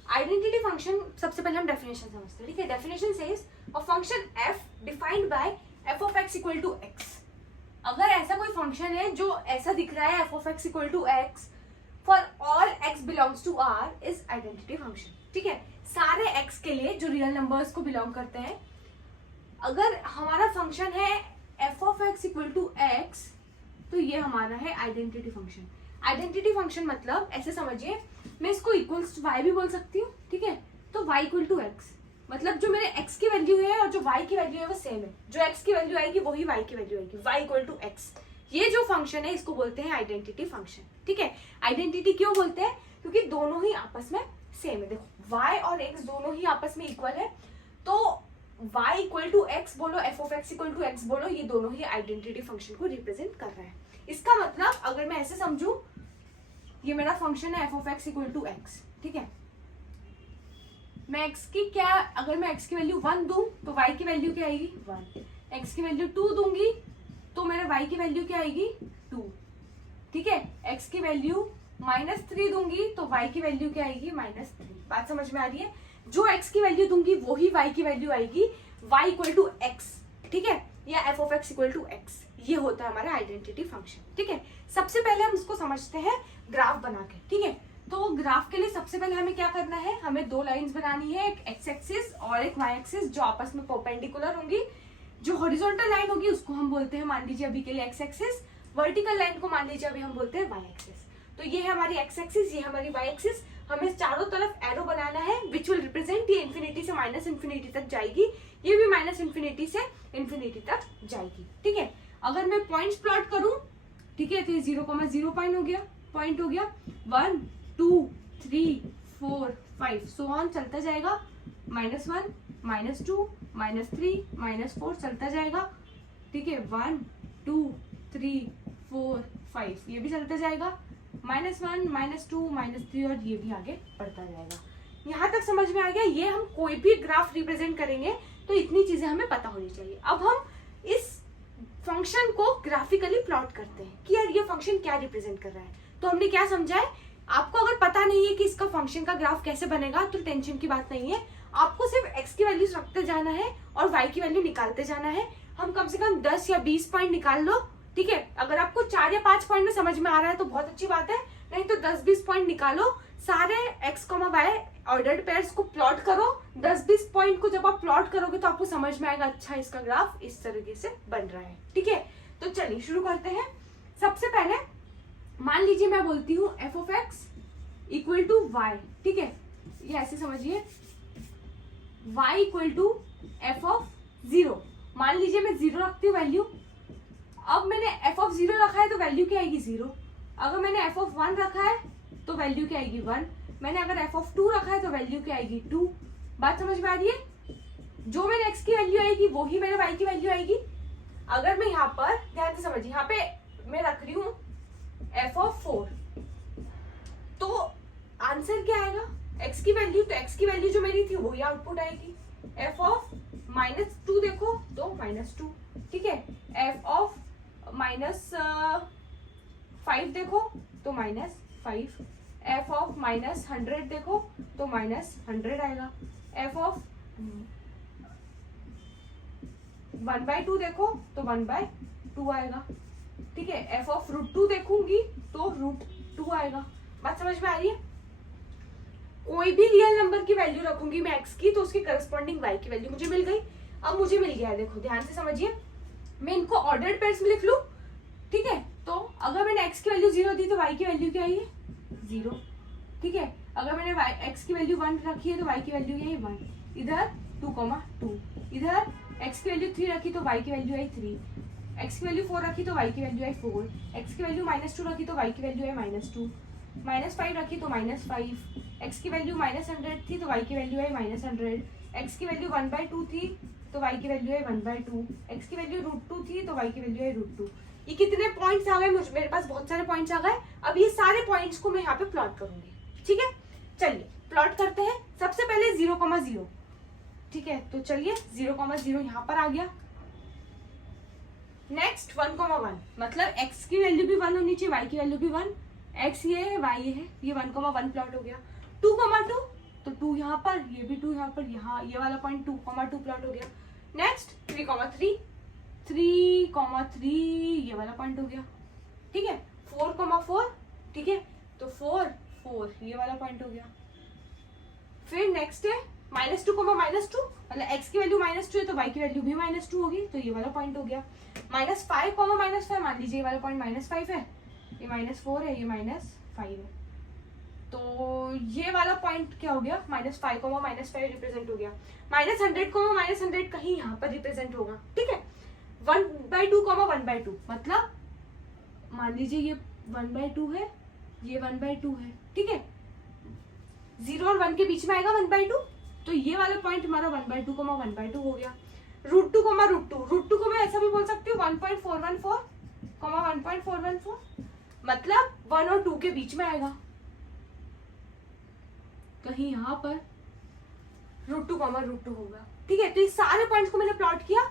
आइडेंटिटी फंक्शन सबसे पहले हम डेफिनेशन समझते हैं। ठीक है, definition says a function f defined by f of x equal to x। अगर ऐसा कोई फंक्शन है जो ऐसा दिख रहा है f of x equal to x for all x belongs to r is identity function. ठीक है, सारे x के लिए जो रियल नंबर्स को बिलोंग करते हैं, अगर हमारा फंक्शन है f of x equal to x, तो ये हमारा है आइडेंटिटी फंक्शन। आइडेंटिटी फंक्शन मतलब ऐसे समझिए, मैं इसको इक्वल्स टू y भी बोल सकती हूँ। ठीक है, तो y इक्वल टू x, मतलब जो मेरे x की वैल्यू है और जो y की वैल्यू है वो सेम है। जो x की वैल्यू आएगी वही y की वैल्यू आएगी, y इक्वल टू x। ये जो फंक्शन है इसको बोलते हैं आइडेंटिटी फंक्शन। ठीक है, आइडेंटिटी क्यों बोलते हैं? क्योंकि दोनों ही आपस में सेम है। देखो, y और x दोनों ही आपस में इक्वल है, तो y इक्वल टू x बोलो, f of x equal to x बोलो, ये दोनों ही आइडेंटिटी फंक्शन को रिप्रेजेंट कर रहे हैं। इसका मतलब अगर मैं ऐसे समझूं, ये मेरा फंक्शन है f of x equal to x। ठीक है, मैं x की क्या, अगर मैं x की वैल्यू 1 दूं तो y की वैल्यू क्या आएगी? 1। x की वैल्यू 2 दूंगी तो मेरे y की वैल्यू क्या आएगी? 2। ठीक है, x की वैल्यू -3 दूंगी तो y की वैल्यू क्या आएगी? -3। बात समझ में आ रही है? जो x की वैल्यू दूंगी वही y की वैल्यू आएगी, y इक्वल टू x। ठीक है, या f of x equal to x। ये होता है हमारा आइडेंटिटी फंक्शन। ठीक है, सबसे पहले हम इसको समझते हैं ग्राफ बना के। ठीक है, तो ग्राफ के लिए सबसे पहले हमें क्या करना है? हमें दो लाइंस बनानी है, एक एक्स एक्सिस और एक वाई एक्सिस, जो आपस में परपेंडिकुलर होंगी। जो हॉरिजॉन्टल लाइन होगी उसको हम बोलते हैं, मान लीजिए अभी के लिए एक्स एक्सिस। वर्टिकल लाइन को मान लीजिए अभी हम बोलते हैं वाई एक्सिस। तो ये है हमारी एक्स एक्सिस, ये हमारी वाई एक्सिस। हमें चारों तरफ एरो बनाना है विच विल रिप्रेजेंट, ये इन्फिनिटी से माइनस इन्फिनिटी तक जाएगी, ये भी माइनस इन्फिनिटी से इन्फिनिटी तक जाएगी। ठीक है, अगर मैं पॉइंट्स प्लॉट करूं, ठीक है, तो ये 0,0 पॉइंट हो गया, 1 2 3 4 5 सो ऑन चलता जाएगा, -1 -2 -3 -4 चलता जाएगा। ठीक है, 1 2 3 4 5 ये भी चलता जाएगा, -1 -2 -3 और ये भी आगे बढ़ता जाएगा। यहाँ तक समझ में आ गया? ये हम कोई भी ग्राफ रिप्रेजेंट करेंगे तो इतनी चीजें हमें पता होनी चाहिए। अब हम इस फंक्शन को ग्राफिकली प्लॉट करते हैं कि यार ये फंक्शन क्या रिप्रेजेंट कर रहा है। तो हमने क्या समझा है? आपको अगर पता नहीं है कि इसका फंक्शन का ग्राफ कैसे बनेगा तो टेंशन की बात नहीं है, आपको सिर्फ x की वैल्यू रखते जाना है और y की वैल्यू निकालते जाना है। हम कम से कम 10 या 20 पॉइंट निकाल लो। ठीक है, अगर आपको 4 या 5 पॉइंट में समझ में आ रहा है तो बहुत अच्छी बात है, नहीं तो 10-20 पॉइंट निकालो, सारे x, y ऑर्डर्ड पेयर्स को प्लॉट करो। 10-20 पॉइंट को जब आप प्लॉट करोगे तो आपको समझ में आएगा अच्छा इसका ग्राफ इस तरीके से बन रहा है। ठीक है, तो चलिए शुरू करते हैं। सबसे पहले मान लीजिए मैं बोलती हूँ f of x equal to y। ठीक है, ये ऐसे समझिए y equal to f of 0। मान लीजिए मैं 0 रखती हूँ वैल्यू। अब मैंने f ऑफ 0 रखा है तो वैल्यू क्या आएगी 0। अगर मैंने f ऑफ 1 रखा है तो वैल्यू क्या आएगी 1। मैंने अगर f ऑफ 2 रखा है तो वैल्यू क्या आएगी 2। बात समझ में आ रही है? जो मेरे x की वैल्यू आएगी वो ही मेरे y की वैल्यू आएगी। अगर मैं यहाँ पर ध्यान से समझिए, यहाँ पे मैं रख रही हूँ f ऑफ 4, तो आंसर क्या आएगा x की वैल्यू, तो x की वैल्यू जो मेरी थी वही आउटपुट आएगी। f ऑफ -2 देखो तो -2। ठीक है, f ऑफ -5 देखो तो -5। f ऑफ -100 देखो तो -100 आएगा। f ऑफ 1/2 देखो तो 1/2 आएगा। ठीक है, f ऑफ √2 देखूंगी तो √2 आएगा। बात समझ में आ रही है? कोई भी रियल नंबर की वैल्यू रखूंगी मैं x की तो उसकी करस्पॉन्डिंग y की वैल्यू मुझे मिल गई। अब मुझे मिल गया है, देखो ध्यान से समझिए, मैं इनको ऑर्डर्ड पेयर्स में लिख लूं। ठीक है, तो अगर मैंने x की वैल्यू 0 दी तो y की वैल्यू क्या है 0। ठीक है, अगर मैंने x की वैल्यू 1 रखी है तो y की वैल्यू है 1। इधर 2,2, इधर x की वैल्यू 3 रखी तो y की वैल्यू है 3, x की वैल्यू 4 रखी तो y की वैल्यू है 4, x की वैल्यू -2 रखी तो y की वैल्यू है -2, -5 रखी तो -5, x की वैल्यू -100 थी तो y की वैल्यू है -100, x की वैल्यू 1/2 थी तो y की वैल्यू है 1/2, x की वैल्यू √2 थी तो y की वैल्यू है √2। ये कितने पॉइंट्स आ गए? मेरे पास बहुत सारे पॉइंट्स आ गए। अब ये सारे पॉइंट्स को मैं यहाँ पे प्लॉट करूंगी। ठीक है, चलिए प्लॉट करते हैं। सबसे पहले 0,0। ठीक है, तो चलिए 0,0 यहाँ पर आ गया। नेक्स्ट 1,1, मतलब x की वैल्यू भी 1 होनी चाहिए, y की वैल्यू भी 1। x ये है, y ये है, ये 1,1 प्लॉट हो गया। 2,2, तो 2 यहाँ पर, ये भी 2 यहाँ पर, यहाँ ये वाला पॉइंट 2,2 प्लॉट हो गया। नेक्स्ट 3,3, 3,3 ये वाला पॉइंट हो गया। ठीक है, 4,4, ठीक है, तो 4, 4 ये वाला पॉइंट हो गया। फिर नेक्स्ट है -2, मतलब x की वैल्यू -2 है तो y की वैल्यू भी -2 होगी, तो ये वाला पॉइंट हो गया। -5, मान लीजिए ये वाला पॉइंट -5 है, ये -4 है, ये -5 है, तो ये वाला पॉइंट क्या हो गया -5, -5 रिप्रेजेंट हो गया। -100, कहीं यहाँ पर रिप्रेजेंट होगा। ठीक है, 1/2, 1/2, मतलब मान लीजिए ये 1/2 है, ये 1/2 है। ठीक है, 0 और 1 के बीच में आएगा 1/2, तो ये वाला पॉइंट हमारा 1/2, 1/2 हो गया। √2 को मैं ऐसा भी बोल सकती हूँ 1.414, 1.414, मतलब 1 और 2 के बीच में आएगा, कहीं यहाँ पर √2 होगा। ठीक है, तो ये सारे पॉइंट्स को मैंने प्लॉट किया।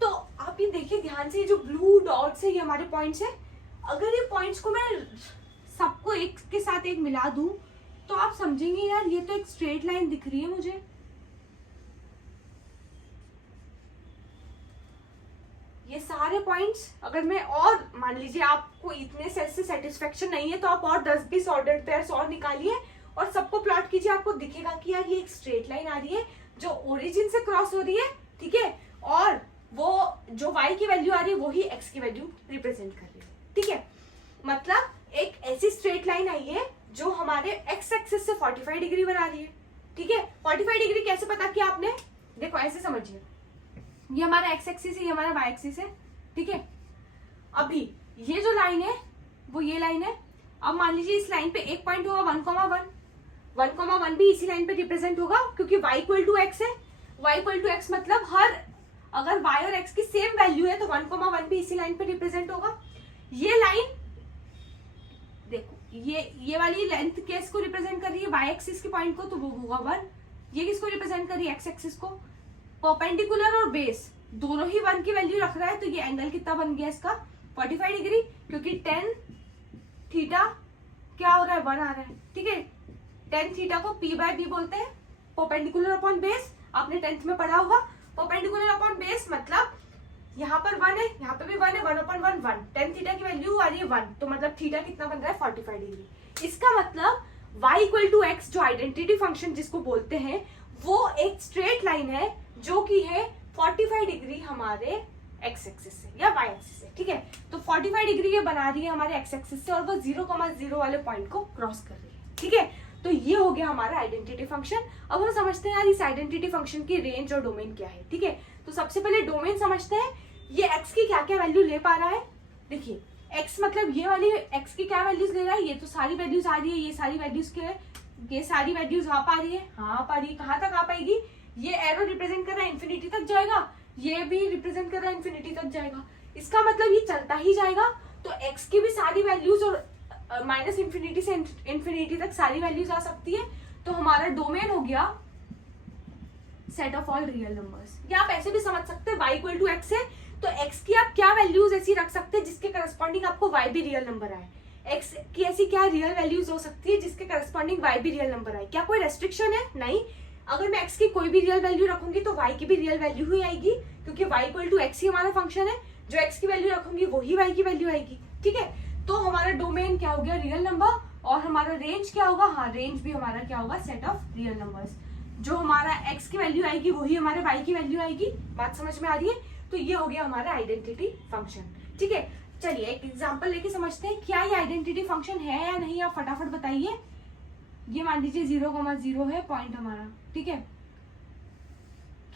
तो आप ये देखिए ध्यान से, ये जो ब्लू डॉट्स है ये हमारे पॉइंट्स है। अगर ये पॉइंट्स को मैं सबको एक के साथ एक मिला दूं तो आप समझेंगे यार ये तो एक स्ट्रेट लाइन दिख रही है मुझे। ये सारे पॉइंट्स अगर मैं, और मान लीजिए आपको इतने सेट से सेटिस्फेक्शन नहीं है तो आप और 10-20 ऑर्डर्ड पेयर्स और निकालिए और सबको प्लॉट कीजिए, आपको दिखेगा कि यार ये एक स्ट्रेट लाइन आ रही है जो ओरिजिन से क्रॉस हो रही है। ठीक है, और वो जो y की वैल्यू आ रही है वो ही x की वैल्यू रिप्रेजेंट कर रही है। ठीक है, मतलब एक ऐसी स्ट्रेट लाइन आई है जो हमारे x एक्सिस से 45 डिग्री बना रही है। ठीक है, 45 डिग्री कैसे पता किया आपने? देखो ऐसे समझिए, ये हमारा x एक्सिस है, ये हमारा y एक्सिस है। ठीक है, अभी ये जो लाइन है वो ये लाइन है। अब मान लीजिए इस लाइन पे एक पॉइंट होगा 1,1, 1,1 भी इसी लाइन पे रिप्रेजेंट होगा क्योंकि y इक्वल टू x है। y इक्वल टू x मतलब हर, अगर y और x की सेम वैल्यू है तो 1,1 भी इसी लाइन पे रिप्रेजेंट होगा। ये लाइन देखो, ये वाली लेंथ किसको रिप्रेजेंट कर रही है? y एक्सिस के पॉइंट को, तो वो होगा 1। ये किसको रिप्रेजेंट कर रही है? x एक्सिस को। परपेंडिकुलर और बेस दोनों ही 1 की वैल्यू रख रहा है, तो ये एंगल कितना बन गया इसका? 45 डिग्री, क्योंकि tan थीटा क्या हो रहा है? 1 आ रहा है। ठीक है, tan थीटा को p/b बोलते हैं, परपेंडिकुलर अपॉन बेस। आपने 10th में पढ़ा होगा। परपेंडिकुलर अपॉन बेस मतलब यहाँ पर 1 है, यहाँ पे भी 1 है, 1/1 1, tan थीटा की वैल्यू आ रही है 1, तो मतलब थीटा कितना बन रहा है 45 डिग्री। इसका मतलब y इक्वल टू एक्स जो आइडेंटिटी फंक्शन जिसको बोलते हैं वो एक स्ट्रेट लाइन है जो कि है 45 डिग्री हमारे एक्स एक्सिस से या वाई एक्सिस से, ठीक है। तो 45 डिग्री ये बना रही है हमारे एक्स एक्सिस से और वो 0,0 वाले पॉइंट को क्रॉस कर रही है, ठीक है। तो ये हो गया हमारा आइडेंटिटी फंक्शन। अब हम समझते हैं यार इस आइडेंटिटी फंक्शन की रेंज और डोमेन क्या है, ठीक है। तो सबसे पहले डोमेन समझते हैं, ये एक्स की क्या क्या वैल्यू ले पा रहा है। देखिए एक्स मतलब ये वाली एक्स की क्या वैल्यूज ले रहा है, ये तो सारी वैल्यूज आ रही है, ये सारी वैल्यूज के ये सारी वैल्यूज आ पा रही है, हाँ आ पा रही है। कहाँ तक आ पाएगी, ये एरो रिप्रेजेंट कर रहा है इन्फिनिटी तक जाएगा, ये भी रिप्रेजेंट कर रहा है इन्फिनिटी तक जाएगा। इसका मतलब ये चलता ही जाएगा, तो एक्स की भी सारी वैल्यूज और माइनस इन्फिनिटी से इन्फिनिटी तक सारी वैल्यूज आ सकती है। तो हमारा डोमेन हो गया set of all real numbers. या आप ऐसे भी समझ सकते हैं y इक्वल टू एक्स है तो x की आप क्या वैल्यूज ऐसी रख सकते हैं जिसके करस्पॉन्डिंग आपको y भी रियल नंबर आए। x की ऐसी क्या रियल वैल्यूज हो सकती है जिसके करस्पॉन्डिंग y भी रियल नंबर आए। क्या कोई रेस्ट्रिक्शन है, नहीं। अगर मैं x की कोई भी रियल वैल्यू रखूंगी तो y की भी रियल वैल्यू ही आएगी, क्योंकि y इक्वल टू एक्स ही हमारा फंक्शन है। जो x की वैल्यू रखूंगी वही y की वैल्यू आएगी, ठीक है। तो हमारा डोमेन क्या हो गया, रियल नंबर, और हमारा रेंज क्या होगा, हाँ रेंज भी हमारा क्या होगा, सेट ऑफ रियल नंबर्स। जो हमारा x की वैल्यू आएगी वही हमारे y की वैल्यू आएगी। बात समझ में आ रही है। तो ये हो गया हमारा आइडेंटिटी फंक्शन, ठीक है। चलिए एक एग्जांपल लेके समझते हैं क्या ये आइडेंटिटी फंक्शन है या नहीं, आप फटाफट बताइए। ये मान लीजिए 0,0 है पॉइंट हमारा, ठीक है।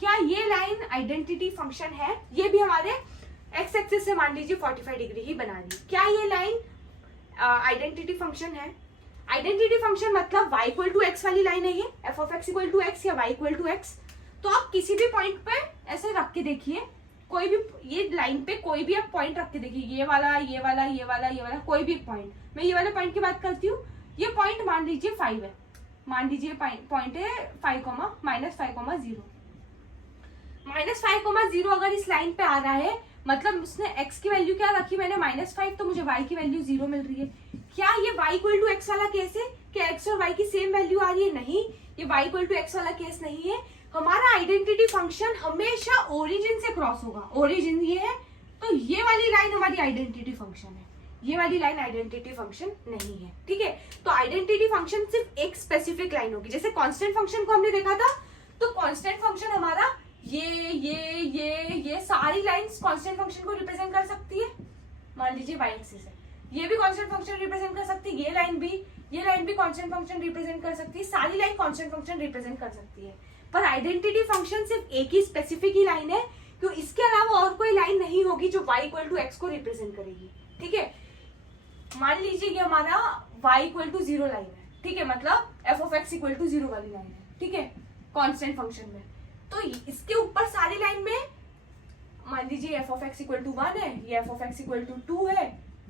क्या ये लाइन आइडेंटिटी फंक्शन है, ये भी हमारे एक्स एक्सिस से मान लीजिए 45 डिग्री ही बना रही है। क्या ये लाइन आइडेंटिटी फंक्शन है। आइडेंटिटी फंक्शन मतलब y इक्वल टू एक्स वाली लाइन है ये, f of x equal to x या y इक्वल टू एक्स। तो आप किसी भी पॉइंट पे ऐसे रख के देखिए, कोई भी ये लाइन पे कोई भी आप पॉइंट रख के देखिए, ये वाला ये वाला ये वाला ये वाला कोई भी पॉइंट। मैं ये वाले पॉइंट की बात करती हूँ। ये पॉइंट मान लीजिए 5 है, मान लीजिए पॉइंट है -5,0 -5,0 अगर इस लाइन पे आ रहा है मतलब उसने x की वैल्यू क्या रखी, मैंने -5, तो मुझे y की वैल्यू 0 मिल रही है। क्या ये y इक्वल टू एक्स वाला केस है कि x और y की सेम वैल्यू आ रही है, नहीं। ये y इक्वल टू एक्स वाला केस नहीं है। हमारा आइडेंटिटी फंक्शन हमेशा ओरिजिन से क्रॉस होगा। ओरिजिन ये है तो ये वाली लाइन हमारी आइडेंटिटी फंक्शन है, ये वाली लाइन आइडेंटिटी फंक्शन नहीं है, ठीक है। तो आइडेंटिटी फंक्शन सिर्फ एक स्पेसिफिक लाइन होगी। जैसे कांस्टेंट फंक्शन को हमने देखा था, तो कांस्टेंट फंक्शन हमारा ये सारी लाइंस कांस्टेंट फंक्शन को रिप्रेजेंट कर सकती है। मान लीजिए y एक्सिस है, ये भी कांस्टेंट फंक्शन रिप्रेजेंट कर सकती है, ये लाइन भी कांस्टेंट फंक्शन रिप्रेजेंट कर सकती है, सारी लाइन कांस्टेंट फंक्शन रिप्रेजेंट कर सकती है। पर आइडेंटिटी फंक्शन सिर्फ एक ही स्पेसिफिक ही लाइन है, क्योंकि इसके अलावा और कोई लाइन नहीं होगी जो y इक्वल टू एक्स को रिप्रेजेंट करेगी, ठीक है। मान लीजिए ये हमारा y इक्वल टू 0 लाइन है, ठीक है, मतलब f of x equal to 0 वाली लाइन है, ठीक है, कांस्टेंट फंक्शन में। तो इसके ऊपर सारी लाइन में मान लीजिए f of x equal to 1 है, ये f of x equal to 2 है,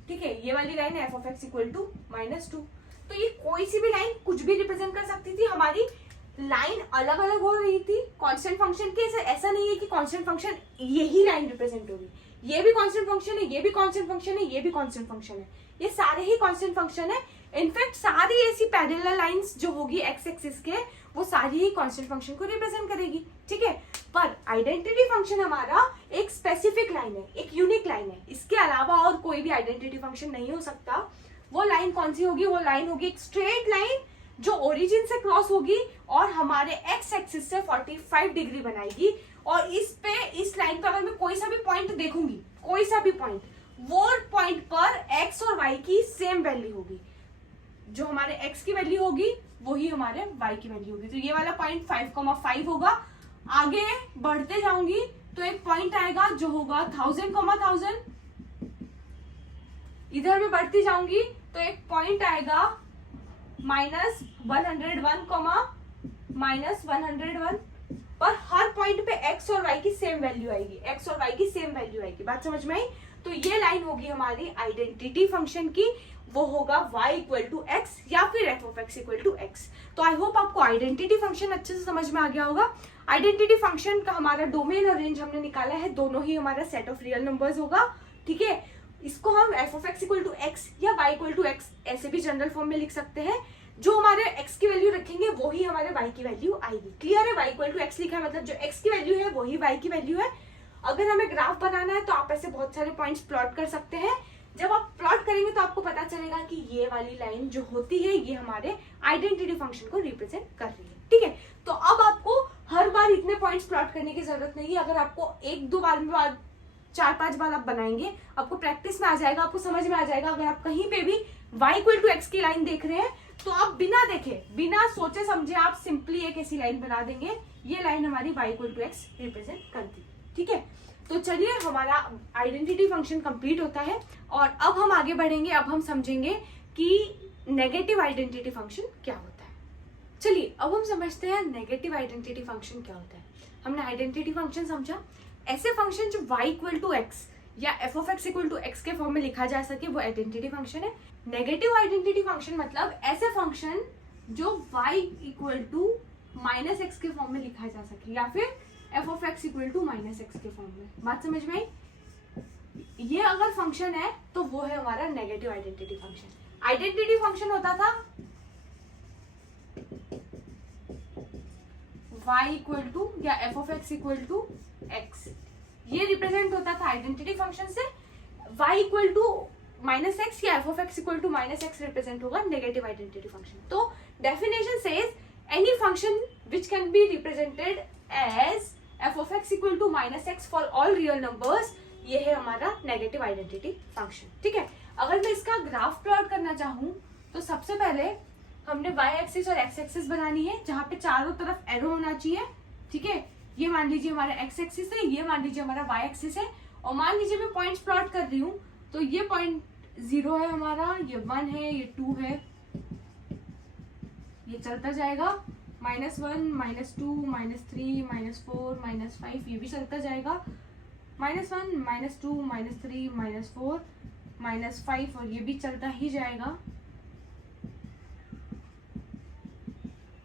ठीक है, ये वाली लाइन है f of x equal to -2। तो ये कोई सी भी लाइन कुछ भी रिप्रेजेंट कर सकती थी। हमारी लाइन अलग अलग हो रही थी कांस्टेंट फंक्शन के। ऐसा नहीं है कि कांस्टेंट फंक्शन यही लाइन रिप्रेजेंट होगी, ये भी कांस्टेंट फंक्शन है, ये भी कांस्टेंट फंक्शन है, ये भी कांस्टेंट फंक्शन है, ये सारे ही कांस्टेंट फंक्शन है। इनफैक्ट सारी ऐसी पैरेलल लाइंस जो होगी एक्स एक्सिस के वो सारी ही कांस्टेंट फंक्शन को रिप्रेजेंट करेगी, ठीक है। पर आइडेंटिटी फंक्शन हमारा एक स्पेसिफिक लाइन है, एक यूनिक लाइन है, इसके अलावा और कोई भी आइडेंटिटी फंक्शन नहीं हो सकता। वो लाइन कौन सी होगी, वो लाइन होगी एक स्ट्रेट लाइन जो ओरिजिन से क्रॉस होगी और हमारे एक्स एक्सिस से 45 डिग्री बनाएगी। और इस लाइन पे अगर मैं कोई सा भी पॉइंट देखूंगी, कोई सा भी पॉइंट, वो पॉइंट पर एक्स और वाई की सेम वैल्यू होगी। जो हमारे एक्स की वैल्यू होगी वही हमारे वाई की वैल्यू होगी। तो ये वाला पॉइंट 5,5 होगा। आगे बढ़ते जाऊंगी तो एक पॉइंट आएगा जो होगा 1000,1000। इधर में बढ़ती जाऊंगी तो एक पॉइंट आएगा -101, -101। पर हर पॉइंट पे एक्स और वाई की सेम वैल्यू आएगी, एक्स और वाई की सेम वैल्यू आएगी। बात समझ में आई। तो ये लाइन होगी हमारी आइडेंटिटी फंक्शन की, वो होगा y इक्वल टू एक्स या फिर f of x equal to x. तो आई होप आपको आइडेंटिटी फंक्शन अच्छे से समझ में आ गया होगा। आइडेंटिटी फंक्शन का हमारा डोमेन और रेंज हमने निकाला है, दोनों ही हमारा सेट ऑफ रियल नंबर्स होगा, ठीक है। इसको हम f of x equal to x या y इक्वल टू एक्स ऐसे भी जनरल फॉर्म में लिख सकते हैं। जो हमारे x की वैल्यू रखेंगे वो ही हमारे y की वैल्यू आएगी। क्लियर है, y इक्वल टू एक्स लिखा है मतलब जो x की वैल्यू है वही y की वैल्यू है। अगर हमें ग्राफ बनाना है तो आप ऐसे बहुत सारे पॉइंट्स प्लॉट कर सकते हैं। जब आप प्लॉट करेंगे तो आपको पता चलेगा कि ये वाली लाइन जो होती है ये हमारे आइडेंटिटी फंक्शन को रिप्रेजेंट कर रही है। ठीक है, तो अब आपको हर बार इतने पॉइंट्स प्लॉट करने की जरूरत नहीं है। अगर आपको एक दो बार में 4-5 बार आप बनाएंगे, आपको प्रैक्टिस में आ जाएगा, आपको समझ में आ जाएगा। अगर आप कहीं पे भी y इक्वल टू एक्स की लाइन देख रहे हैं तो आप बिना देखे, बिना सोचे समझे आप सिंपली एक ऐसी लाइन बना देंगे, ये लाइन हमारी y equal to x represent करती है। ठीक है, तो चलिए हमारा आइडेंटिटी फंक्शन कंप्लीट होता है और अब हम आगे बढ़ेंगे। अब हम समझेंगे कि नेगेटिव आइडेंटिटी फंक्शन क्या होता है। चलिए अब हम समझते हैं नेगेटिव आइडेंटिटी फंक्शन क्या होता है। हमने आइडेंटिटी फंक्शन समझा, ऐसे फंक्शन जो y इक्वल टू एक्स या f of x equal to x के फॉर्म में लिखा जा सके वो आइडेंटिटी फंक्शन है। नेगेटिव आइडेंटिटी फंक्शन मतलब ऐसे फंक्शन जो y equal to minus x के फॉर्म में लिखा जा सके या फिर f of x equal to minus x के फॉर्म में। बात समझ में आई? ये अगर फंक्शन है तो वो है हमारा negative identity function. Identity function होता था y इक्वल टू या f of x equal to x, ये रिप्रेजेंट होता था आइडेंटिटी फंक्शन से। y equal to minus x या f of x equal to minus x represent होगा नेगेटिव आइडेंटिटी फंक्शन। तो definition says any function which can be represented as f of x equal to minus x for all real numbers, ये है हमारा negative identity function. ठीक है, अगर मैं इसका ग्राफ प्लॉट करना चाहूँ तो सबसे पहले हमने y एक्सिस और x एक्सिस बनानी है जहाँ पे चारों तरफ एरो होना चाहिए। ठीक है, ये मान लीजिए हमारा x एक्सिस है, ये मान लीजिए हमारा y एक्सिस है और मान लीजिए मैं पॉइंट्स प्लॉट कर रही हूँ तो ये पॉइंट 0 है हमारा, ये 1 है, ये 2 है, ये चलता जाएगा -1, -2, -3, -4, -5, ये भी चलता जाएगा -1, -2, -3, -4, -5 और ये भी चलता ही जाएगा।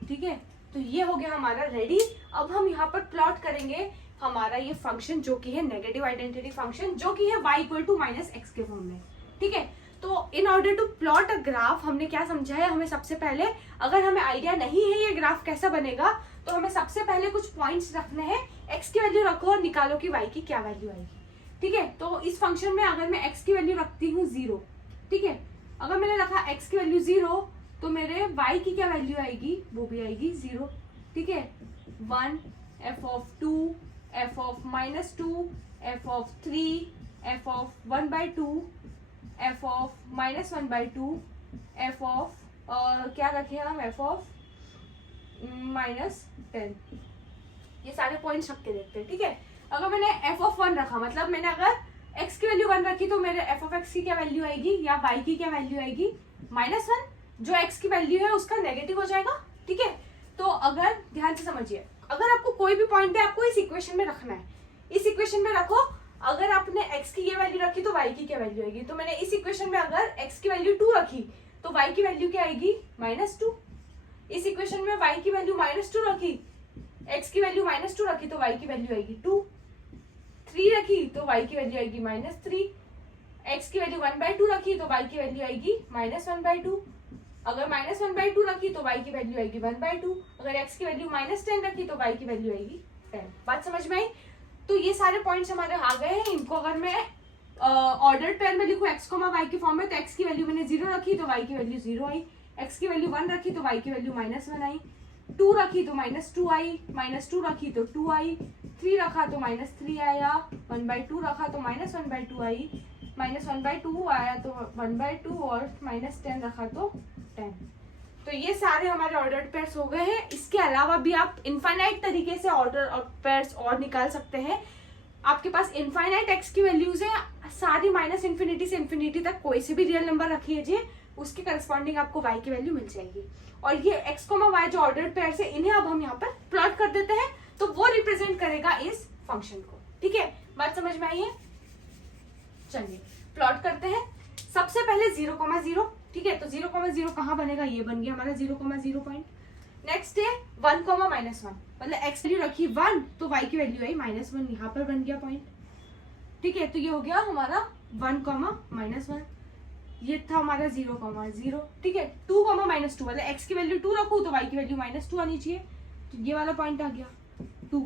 ठीक है, तो ये हो गया हमारा रेडी। अब हम यहाँ पर प्लॉट करेंगे हमारा ये फंक्शन जो कि है नेगेटिव आइडेंटिटी फंक्शन, जो कि है y equal to minus x के फॉर्म में। ठीक है, तो in order to plot a graph हमने क्या समझा है, हमें सबसे पहले, अगर हमें आइडिया नहीं है ये ग्राफ कैसा बनेगा तो हमें सबसे पहले कुछ पॉइंट्स रखने हैं। x की वैल्यू रखो और निकालो कि y की क्या वैल्यू आएगी। ठीक है, तो इस फंक्शन में अगर मैं x की वैल्यू रखती हूँ 0, ठीक है, अगर मैंने रखा x की वैल्यू 0 तो मेरे y की क्या वैल्यू आएगी, वो भी आएगी 0। ठीक है, 1, f of 2, f of -2, f of 3, f of 1/2, f of -1/2, f of क्या रखे हम, f ऑफ -10। ये सारे पॉइंट्स रख के देखते हैं। ठीक है, अगर मैंने f ऑफ 1 रखा मतलब मैंने अगर x की वैल्यू 1 रखी तो मेरे f ऑफ x की क्या वैल्यू आएगी या y की क्या वैल्यू आएगी, -1, जो x की वैल्यू है उसका नेगेटिव हो जाएगा। ठीक है, तो अगर ध्यान से समझिए, अगर आपको कोई भी पॉइंट है आपको इस इक्वेशन में रखना है, इस इक्वेशन में रखो। अगर आपने x की ये वैल्यू रखी तो y की क्या वैल्यू आएगी, तो मैंने इस इक्वेशन में अगर x की वैल्यू 2 रखी तो y की वैल्यू क्या आएगी, -2। इस इक्वेशन में y की वैल्यू -2 रखी, x की वैल्यू -2 रखी तो y की वैल्यू आएगी 2। 3 रखी तो y की वैल्यू आएगी -3। x की वैल्यू 1/2 रखी तो y की वैल्यू आएगी -1/2। अगर -1/2 रखी तो y की वैल्यू आएगी 1/2। अगर x की वैल्यू -10 रखी तो y की वैल्यू आएगी 10। बात समझ में आई? तो ये सारे पॉइंट्स हमारे आ गए हैं। इनको अगर मैं ऑर्डर्ड पेयर में लिखूं x, y के फॉर्म में, तो x की वैल्यू मैंने 0 रखी तो y की वैल्यू 0 आई, x की वैल्यू 1 रखी तो y की वैल्यू -1 आई, 2 रखी तो -2 आई, -2 रखी तो 2 आई, 3 रखा तो -3 आया, 1/2 रखा तो -1/2 आई, -1/2 आया तो 1/2 और -10 रखा तो 10। तो ये सारे हमारे ऑर्डर्ड पेयर्स हो गए हैं। इसके अलावा भी आप इनफाइनाइट तरीके से ऑर्डर और पेयर्स और निकाल सकते हैं। आपके पास इनफाइनाइट x की वैल्यूज है, सारी -∞ से इन्फिनिटी तक कोई से भी रियल नंबर रख लीजिए, उसके करस्पॉन्डिंग आपको y की वैल्यू मिल जाएगी। और ये x, y जो ऑर्डर्ड पेयर्स है इन्हें अब हम यहाँ पर प्लॉट कर देते हैं तो वो रिप्रेजेंट करेगा इस फंक्शन को। ठीक है, बात समझ में आई है? चलिए प्लॉट करते हैं। सबसे पहले 0,0, ठीक है, तो 0,0 कहाँ बनेगा, ये बन गया हमारा 0,0 पॉइंट। नेक्स्ट है 1, -1, मतलब x वैल्यू रखी 1 तो y की वैल्यू आई -1, यहाँ पर बन गया पॉइंट। ठीक है, तो ये हो गया हमारा 1, -1, ये था हमारा 0,0। ठीक है, 2, -2 मतलब x की वैल्यू 2 रखूँ तो y की वैल्यू -2 आनी चाहिए, तो ये वाला पॉइंट आ गया 2,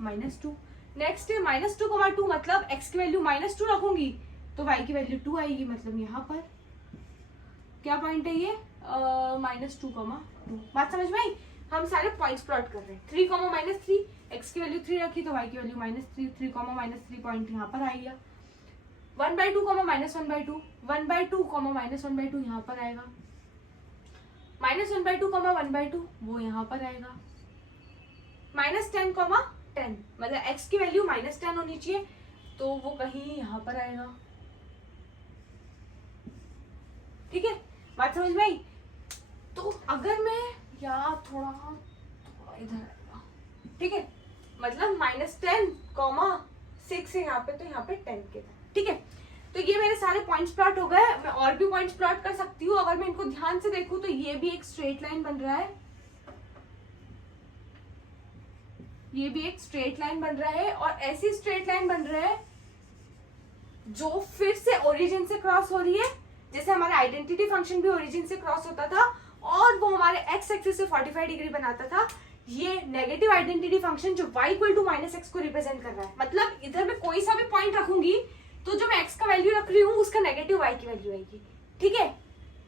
-2। नेक्स्ट है -2, मतलब x की वैल्यू -2 रखूंगी तो y की वैल्यू 2 आएगी, मतलब यहाँ पर क्या पॉइंट है ये -2, बात समझ में आई। हम सारे पॉइंट्स प्लॉट कर रहे हैं। 3, -3, x की वैल्यू 3 रखी तो y की वैल्यू -3, 3, -3 पॉइंट यहाँ पर आएगा। 1/2, -1/2, 1/2, -1/2 यहाँ पर आएगा। -1/2, 1/2 वो यहाँ पर आएगा। -10, 10, मतलब x की वैल्यू -10 होनी चाहिए तो वो कहीं यहाँ पर आएगा। ठीक है, बात समझ में आई। तो अगर मैं या थोड़ा इधर आएगा, ठीक है, मतलब -10, 6 है यहाँ पे तो यहाँ पे 10 के, ठीक है। तो ये मेरे सारे पॉइंट्स प्लॉट हो गए। मैं और भी पॉइंट्स प्लॉट कर सकती हूँ। अगर मैं इनको ध्यान से देखूं तो ये भी एक स्ट्रेट लाइन बन रहा है, ये भी एक स्ट्रेट लाइन बन रहा है, और ऐसी स्ट्रेट लाइन बन रहा है जो फिर से ओरिजिन से क्रॉस हो रही है। जैसे हमारा आइडेंटिटी फंक्शन भी ओरिजिन से क्रॉस होता था और वो हमारे एक्स एक्सिस से 45 डिग्री बनाता था। ये नेगेटिव आइडेंटिटी फंक्शन जो y = -x को रिप्रेजेंट कर रहा है, मतलब इधर मैं कोई सा भी पॉइंट रखूंगी तो जो मैं x का वैल्यू रख रही हूँ उसका नेगेटिव y की वैल्यू आएगी, ठीक है।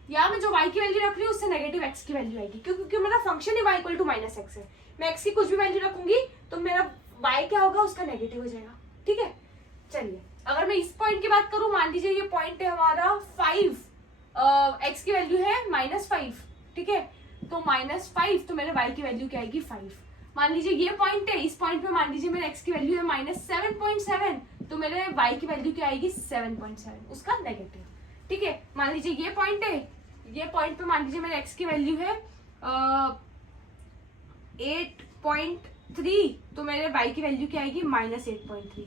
या मैं जो y की वैल्यू रख रही हूँ उससे नेगेटिव x की वैल्यू आएगी, क्योंकि मेरा फंक्शन ही y = -x है। मैं x की कुछ भी वैल्यू रखूंगी तो मेरा y क्या होगा, उसका नेगेटिव हो जाएगा, ठीक है। चलिए, अगर मैं इस पॉइंट की बात करूं, मान लीजिए ये पॉइंट है हमारा 5, x की वैल्यू है -5, ठीक है, तो -5 तो मेरे y की वैल्यू क्या आएगी 5। मान लीजिए ये पॉइंट है, इस पॉइंट पे मान लीजिए मेरे x की वैल्यू है -7.7 तो मेरे y की वैल्यू क्या आएगी 7.7, उसका नेगेटिव, ठीक है। मान लीजिए ये पॉइंट है, ये पॉइंट पे मान लीजिए मेरे x की वैल्यू है 8.3 तो मेरे y की वैल्यू क्या आएगी -8.3।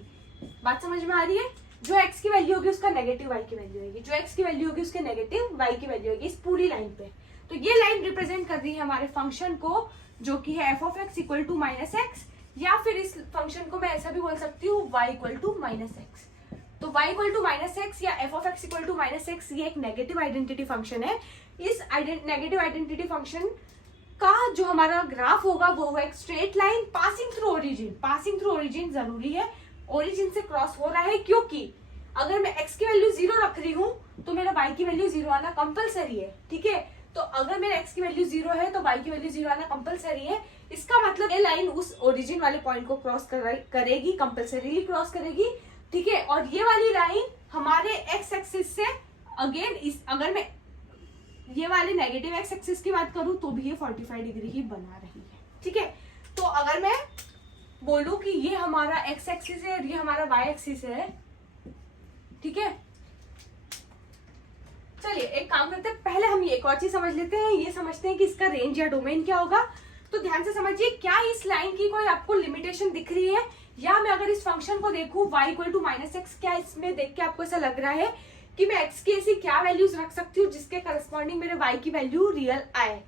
बात समझ में आ रही है। जो x की वैल्यू होगी उसका नेगेटिव y की वैल्यू आएगी, जो x की वैल्यू होगी उसके नेगेटिव y की वैल्यू आएगी इस पूरी लाइन पे। तो ये लाइन रिप्रेजेंट कर रही है हमारे फंक्शन को जो कि है f(x) = -x, या फिर इस फंक्शन को मैं ऐसा भी बोल सकती हूँ y = -x। तो y = -x या f(x) = -x ये एक नेगेटिव आइडेंटिटी फंक्शन है। इस नेगेटिव आइडेंटिटी फंक्शन का जो हमारा ग्राफ होगा वो एक straight line passing through origin. Passing through origin जरूरी है, ओरिजिन से क्रॉस हो रहा है, क्योंकि अगर मैं x की वैल्यू 0 रख रही हूँ तो मेरा y की वैल्यू 0 आना कंपलसरी है, ठीक है। तो अगर मेरे x की वैल्यू 0 है तो y की वैल्यू 0 आना कंपलसरी है। इसका मतलब ये लाइन उस ओरिजिन वाले पॉइंट को क्रॉस करेगी, कंपलसरीली क्रॉस करेगी, ठीक है। और ये वाली लाइन हमारे x एक्सिस से अगेन अगर मैं ये वाले नेगेटिव x एक्सिस की बात करूं तो भी ये 45 डिग्री ही बना रही है, ठीक है। तो अगर मैं बोलूं कि ये हमारा x एक्सिस है और ये हमारा y एक्सिस है, ठीक है। चलिए एक काम करते हैं, पहले हम ये एक और चीज समझ लेते हैं, ये समझते हैं कि इसका रेंज या डोमेन क्या होगा। तो ध्यान से समझिए, क्या इस लाइन की कोई आपको लिमिटेशन दिख रही है, या मैं अगर इस फंक्शन को देखूं y = -x, क्या इसमें देख के आपको ऐसा लग रहा है कि मैं x की ऐसी क्या वैल्यूज रख सकती हूँ जिसके करस्पॉन्डिंग मेरे y की वैल्यू रियल आए।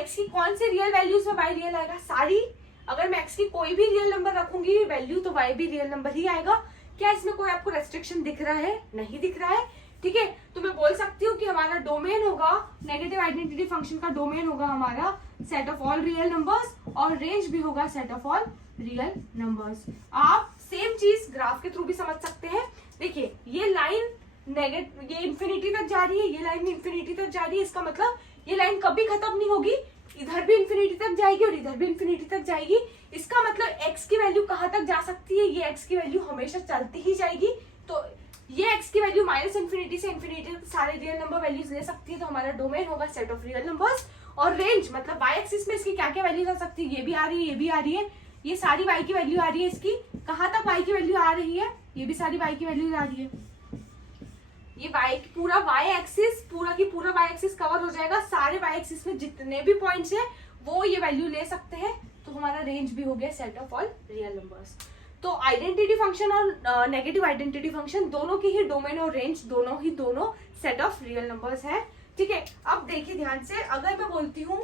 x की कौन सी रियल वैल्यूज में y रियल आएगा, सारी। अगर मैं x की कोई भी रियल नंबर रखूंगी वैल्यू तो y भी रियल नंबर ही आएगा। क्या इसमें कोई आपको रेस्ट्रिक्शन दिख रहा है, नहीं दिख रहा है, ठीक है। तो मैं बोल सकती हूँ कि हमारा डोमेन होगा, नेगेटिव आइडेंटिटी फंक्शन का डोमेन होगा हमारा set of all real numbers, और रेंज भी होगा set of all real numbers. आप सेम चीज ग्राफ के थ्रू भी समझ सकते हैं। देखिए ये लाइन ये इंफिनिटी तक जा रही है, ये लाइन इंफिनिटी तक जा रही है, इसका मतलब ये लाइन कभी खत्म नहीं होगी, इधर भी इंफिनिटी तक जाएगी और इधर भी इंफिनिटी तक जाएगी। इसका मतलब x की वैल्यू कहाँ तक जा सकती है, ये x की वैल्यू हमेशा चलती ही जाएगी। तो ये x की वैल्यू -इंफिनिटी से इंफिनिटी तक सारे रियल नंबर वैल्यूज ले सकती है। तो हमारा डोमेन होगा सेट ऑफ रियल नंबर्स, और रेंज मतलब y एक्सिस में इसकी क्या क्या वैल्यूज आ सकती है, ये भी आ रही है, ये भी आ रही है, ये सारी y की वैल्यू आ रही है। इसकी कहाँ तक y की वैल्यू आ रही है, ये भी सारी y की वैल्यूज आ रही है। ये पूरा y एक्सिस पूरा की पूरा y एक्सिस कवर हो जाएगा, सारे y एक्सिस में जितने भी पॉइंट्स है वो ये वैल्यू ले सकते हैं। तो हमारा रेंज भी हो गया set of all real numbers. तो आइडेंटिटी फंक्शन और नेगेटिव आइडेंटिटी फंक्शन दोनों की ही डोमेन और रेंज दोनों सेट ऑफ रियल नंबर्स है, ठीक है। अब देखिए ध्यान से, अगर मैं बोलती हूँ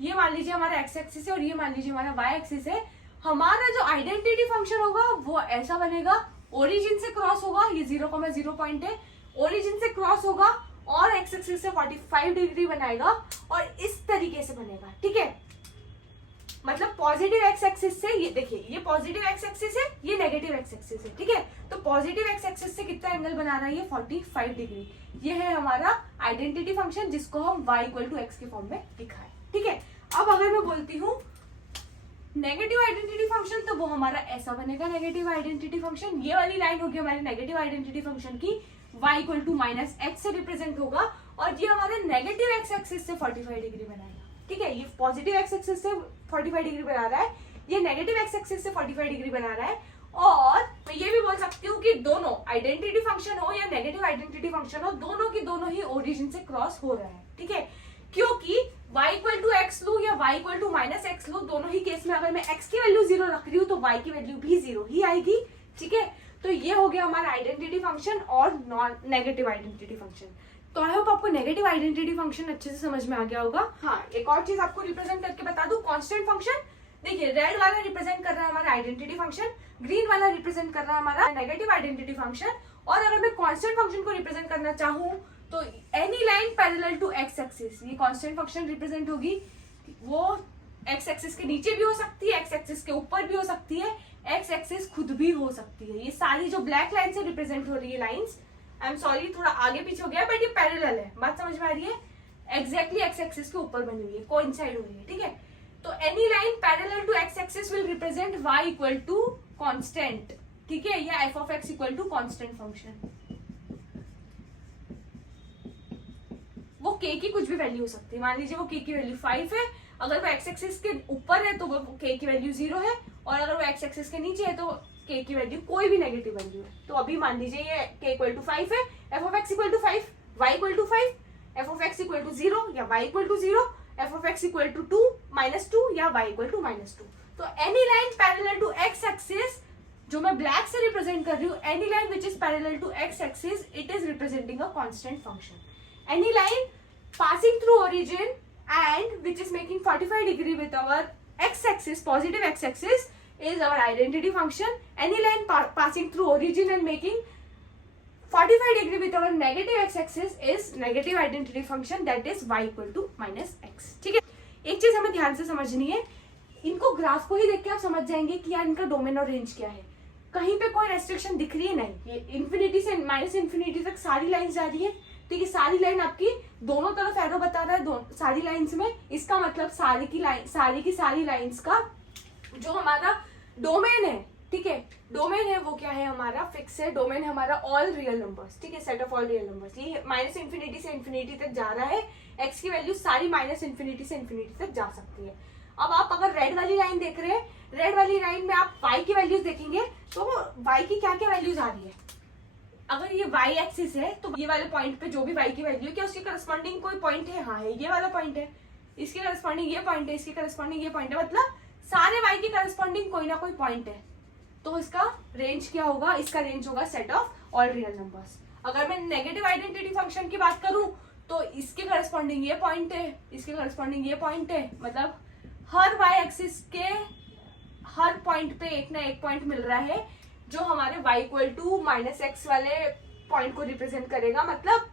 ये मान लीजिए हमारा x एक्सिस है और ये मान लीजिए हमारा y एक्सिस है, हमारा जो आइडेंटिटी फंक्शन होगा वो ऐसा बनेगा, ओरिजिन से क्रॉस होगा, ये 0,0 पॉइंट है, ओरिजिन से क्रॉस होगा और x एक्सिस से 45 डिग्री बनाएगा और इस तरीके से बनेगा, ठीक है। मतलब पॉजिटिव एक्स एक्सिस से, ये देखिए ये पॉजिटिव एक्स एक्सिस है, ये नेगेटिव एक्स एक्सिस है, ठीक है। तो पॉजिटिव एक्स एक्सिस से कितना एंगल बना रहा है ये 45 डिग्री। ये है हमारा आइडेंटिटी फंक्शन जिसको हम y इक्वल टू एक्स के फॉर्म में लिखा है, ठीक है। अब अगर मैं बोलती हूँ नेगेटिव आइडेंटिटी फंक्शन, तो वो हमारा ऐसा बनेगा नेगेटिव आइडेंटिटी फंक्शन। ये वाली लाइन होगी हमारी नेगेटिव आइडेंटिटी फंक्शन की, y equal to minus x से रिप्रेजेंट होगा, और ये हमारे नेगेटिव एक्स एक्सिस से 45 डिग्री बनाएगा, ठीक है। ये पॉजिटिव एक्स एक्सिस से 45 डिग्री बना रहा है, ये नेगेटिव एक्स एक्सिस से 45 डिग्री बना रहा है। और मैं ये भी बोल सकती हूँ कि दोनों आइडेंटिटी फंक्शन हो या नेगेटिव आइडेंटिटी फंक्शन हो, दोनों की दोनों ही ओरिजिन से क्रॉस हो रहा है, ठीक है। क्योंकि y इक्वल टू एक्स लू या y equal to minus x लू, दोनों ही केस में अगर मैं x की वैल्यू 0 रख रही हूँ तो y की वैल्यू भी 0 ही आएगी, ठीक है। तो ये हो गया हमारा आइडेंटिटी फंक्शन और नॉन नेगेटिव आइडेंटिटी फंक्शन। तो आई होप आपको नेगेटिव आइडेंटिटी फंक्शन अच्छे से समझ में आ गया होगा। हाँ, एक और चीज आपको रिप्रेजेंट करके बता दूं, कांस्टेंट फंक्शन। देखिए रेड वाला रिप्रेजेंट कर रहा है हमारा आइडेंटिटी फंक्शन, ग्रीन वाला रिप्रेजेंट कर रहा है हमारा नेगेटिव आइडेंटिटी फंक्शन। और अगर मैं कांस्टेंट फंक्शन को रिप्रेजेंट करना चाहूँ तो any line parallel to x axis, ये कांस्टेंट फंक्शन रिप्रेजेंट होगी। वो एक्स एक्सिस के नीचे भी हो सकती है, एक्स एक्सिस के ऊपर भी हो सकती है, एक्स एक्सिस खुद भी हो सकती है। ये सारी जो ब्लैक लाइन से रिप्रेजेंट हो रही है लाइन्स, आई एम सॉरी थोड़ा आगे पीछे हो गया, बट ये पैरेलल है, बात समझ में आ रही है। एग्जैक्टली एक्स एक्सिस के ऊपर बनी हुई है, कोइंसाइड हो रही है, ठीक है। तो any line parallel to x axis will represent y equal to constant, ठीक है, या f of x equal to constant function. वो k की कुछ भी वैल्यू हो सकती है, मान लीजिए वो k की वैल्यू 5 है, अगर वो x एक्सिस के ऊपर है तो वो k की वैल्यू 0 है, और अगर वो x एक्सिस के नीचे है तो k की वैल्यू कोई भी नेगेटिव वैल्यू है। तो अभी मान लीजिए ये k इक्वल टू 5 है, f of x equal to 5, y equal to 5, f of x equal to 0 या y equal to 0, f of x equal to 2 minus 2 या y इक्वल टू माइनस 2। तो any line parallel to x axis, जो मैं black से represent कर रही हूँ, any line which is parallel to x axis, it is representing a constant function. Any line passing through origin and which is making 45 degree with our x axis, positive x axis, is our identity function. Any line passing through origin and making 45 degree with our negative x axis is negative identity function, that is y equal to minus x, ठीक है। एक चीज हमें ध्यान से समझनी है, इनको ग्राफ को ही देख के आप समझ जाएंगे कि यार इनका डोमेन और रेंज क्या है। कहीं पे कोई रेस्ट्रिक्शन दिख रही है नहीं, ये इन्फिनिटी से माइनस इन्फिनिटी तक सारी लाइन जा रही है, ठीक है। सारी लाइन आपकी दोनों तरफ एरो बता रहा है सारी लाइंस में, इसका मतलब सारी की सारी लाइंस का जो हमारा डोमेन है, ठीक है, डोमेन है वो क्या है हमारा फिक्स है। डोमेन है हमारा ऑल रियल नंबर्स, ठीक है, set of all real numbers. ये माइनस इन्फिनिटी से इन्फिनिटी तक जा रहा है, एक्स की वैल्यू सारी माइनस इन्फिनिटी से इन्फिनिटी तक जा सकती है। अब आप अगर रेड वाली लाइन देख रहे हैं, रेड वाली लाइन में आप y की वैल्यूज देखेंगे तो y की क्या क्या वैल्यूज आ रही है। अगर ये y एक्सिस है तो ये वाले पॉइंट पे जो भी y की वैल्यू है, क्या उसके करस्पॉन्डिंग कोई पॉइंट है? हाँ है, ये वाला पॉइंट है, इसके करस्पॉन्डिंग ये पॉइंट है, इसके करस्पॉन्डिंग ये पॉइंट है, मतलब सारे y के करस्पॉन्डिंग कोई ना कोई पॉइंट है। तो इसका रेंज क्या होगा? इसका रेंज होगा set of all real numbers. अगर मैं नेगेटिव आइडेंटिटी फंक्शन की बात करूं तो इसके करस्पॉन्डिंग ये पॉइंट है, इसके करस्पॉन्डिंग ये पॉइंट है, मतलब हर y एक्सिस के हर पॉइंट पे एक ना एक पॉइंट मिल रहा है जो हमारे y equal to minus x वाले पॉइंट को रिप्रेजेंट करेगा। मतलब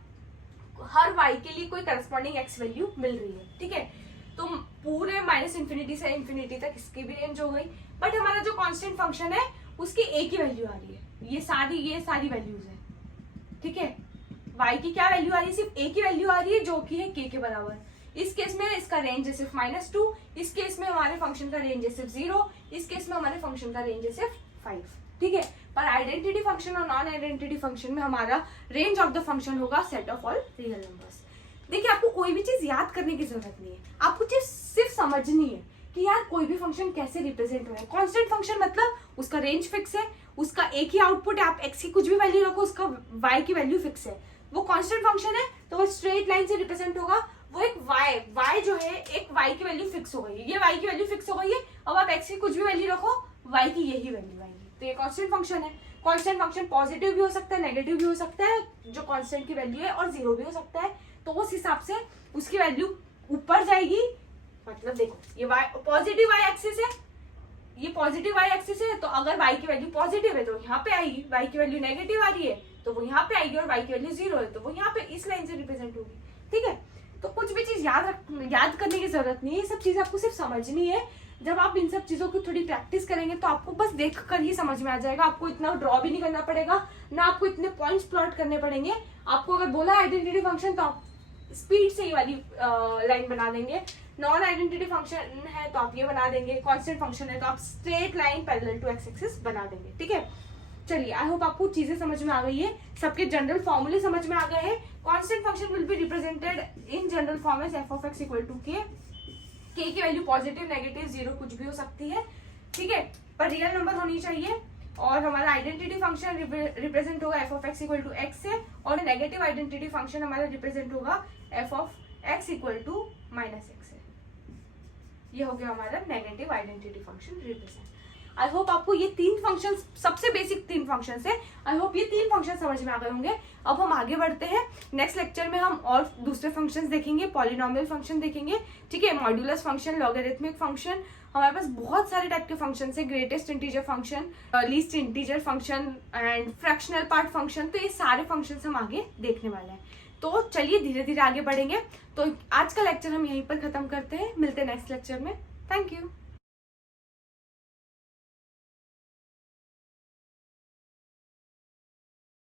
हर y के लिए कोई करस्पॉन्डिंग x वैल्यू मिल रही है, ठीक है। तो पूरे माइनस इन्फिनिटी से इन्फिनिटी तक इसकी भी रेंज हो गई। बट हमारा जो कांस्टेंट फंक्शन है उसकी एक ही वैल्यू आ रही है, ये सारी वैल्यूज है, ठीक है। y की क्या वैल्यू आ रही है? सिर्फ एक ही वैल्यू आ रही है जो कि है k के बराबर। इस केस में इसका रेंज है सिर्फ -2, इस केस में हमारे फंक्शन का रेंज है सिर्फ 0, इस केस में हमारे फंक्शन का रेंज है सिर्फ 5, ठीक है। पर आइडेंटिटी फंक्शन और नॉन आइडेंटिटी फंक्शन में हमारा रेंज ऑफ द फंक्शन होगा set of all real numbers. देखिए, आपको कोई भी चीज याद करने की जरूरत नहीं है, आपको चीज सिर्फ समझनी है कि यार कोई भी फंक्शन कैसे रिप्रेजेंट हो रहा है। कांस्टेंट फंक्शन मतलब उसका रेंज फिक्स है, उसका एक ही आउटपुट है, आप x की कुछ भी वैल्यू रखो, उसका y की वैल्यू फिक्स है। वो कांस्टेंट फंक्शन है तो वो स्ट्रेट लाइन से रिप्रेजेंट होगा। वो एक y जो है, एक y की वैल्यू फिक्स हो गई है, ये y की वैल्यू फिक्स हो गई है। अब आप x की कुछ भी वैल्यू रखो, y की यही वैल्यू आएगी। तो ये कांस्टेंट फंक्शन है। कांस्टेंट फंक्शन पॉजिटिव भी हो सकता है, नेगेटिव भी हो सकता है, जो कांस्टेंट की वैल्यू है, और 0 भी हो सकता है। तो उस हिसाब से उसकी वैल्यू ऊपर जाएगी। मतलब देखो, ये पॉजिटिव y एक्सिस है, ये पॉजिटिव y एक्सिस है, तो अगर y की वैल्यू पॉजिटिव है तो यहाँ पे आएगी, y की वैल्यू नेगेटिव आ रही है तो वो यहाँ पे आएगी, और y की वैल्यू 0 है तो वो यहाँ पे इस लाइन से रिप्रेजेंट होगी, ठीक है। तो कुछ भी चीज याद करने की जरूरत नहीं है, ये सब चीज आपको सिर्फ समझनी है। जब आप इन सब चीज़ों की थोड़ी प्रैक्टिस करेंगे तो आपको बस देख कर ही समझ में आ जाएगा, आपको इतना ड्रॉ भी नहीं करना पड़ेगा, ना आपको इतने पॉइंट्स प्लॉट करने पड़ेंगे। आपको अगर बोला आइडेंटिटी फंक्शन तो आप स्पीड से ही वाली लाइन बना देंगे, नॉन आइडेंटिटी फंक्शन है तो आप ये बना देंगे, कांस्टेंट फंक्शन है तो आप straight line parallel to x axis बना देंगे। ठीक है, चलिए आई होप आपको चीजें समझ में आ गई है, सबके जनरल फॉर्मूले समझ में आ गए हैं। Constant function will be represented in general form as f of x equal to k की वैल्यू पॉजिटिव नेगेटिव जीरो कुछ भी हो सकती है। ठीक है, पर रियल नंबर होनी चाहिए। और हमारा आइडेंटिटी फंक्शन रिप्रेजेंट होगा f of x equal to x से, और नेगेटिव आइडेंटिटी फंक्शन हमारा रिप्रेजेंट होगा f of x equal to minus x से। ये हो गया हमारा negative identity function represent. I hope आपको ये तीन फंक्शन, सबसे बेसिक तीन फंक्शन है, आई होप ये तीन फंक्शन समझ में आ गए होंगे। अब हम आगे बढ़ते हैं, नेक्स्ट लेक्चर में हम और दूसरे फंक्शंस देखेंगे, पॉलिनोमियल फंक्शन देखेंगे। ठीक है, मॉड्यूलस फंक्शन, लॉगरिथमिक फंक्शन, हमारे पास बहुत सारे टाइप के फंक्शन है, greatest integer function, least integer function and fractional part function. तो ये सारे फंक्शन हम आगे देखने वाले हैं। तो चलिए धीरे धीरे आगे बढ़ेंगे। तो आज का लेक्चर हम यहीं पर खत्म करते हैं, मिलते हैं नेक्स्ट लेक्चर में। Thank you.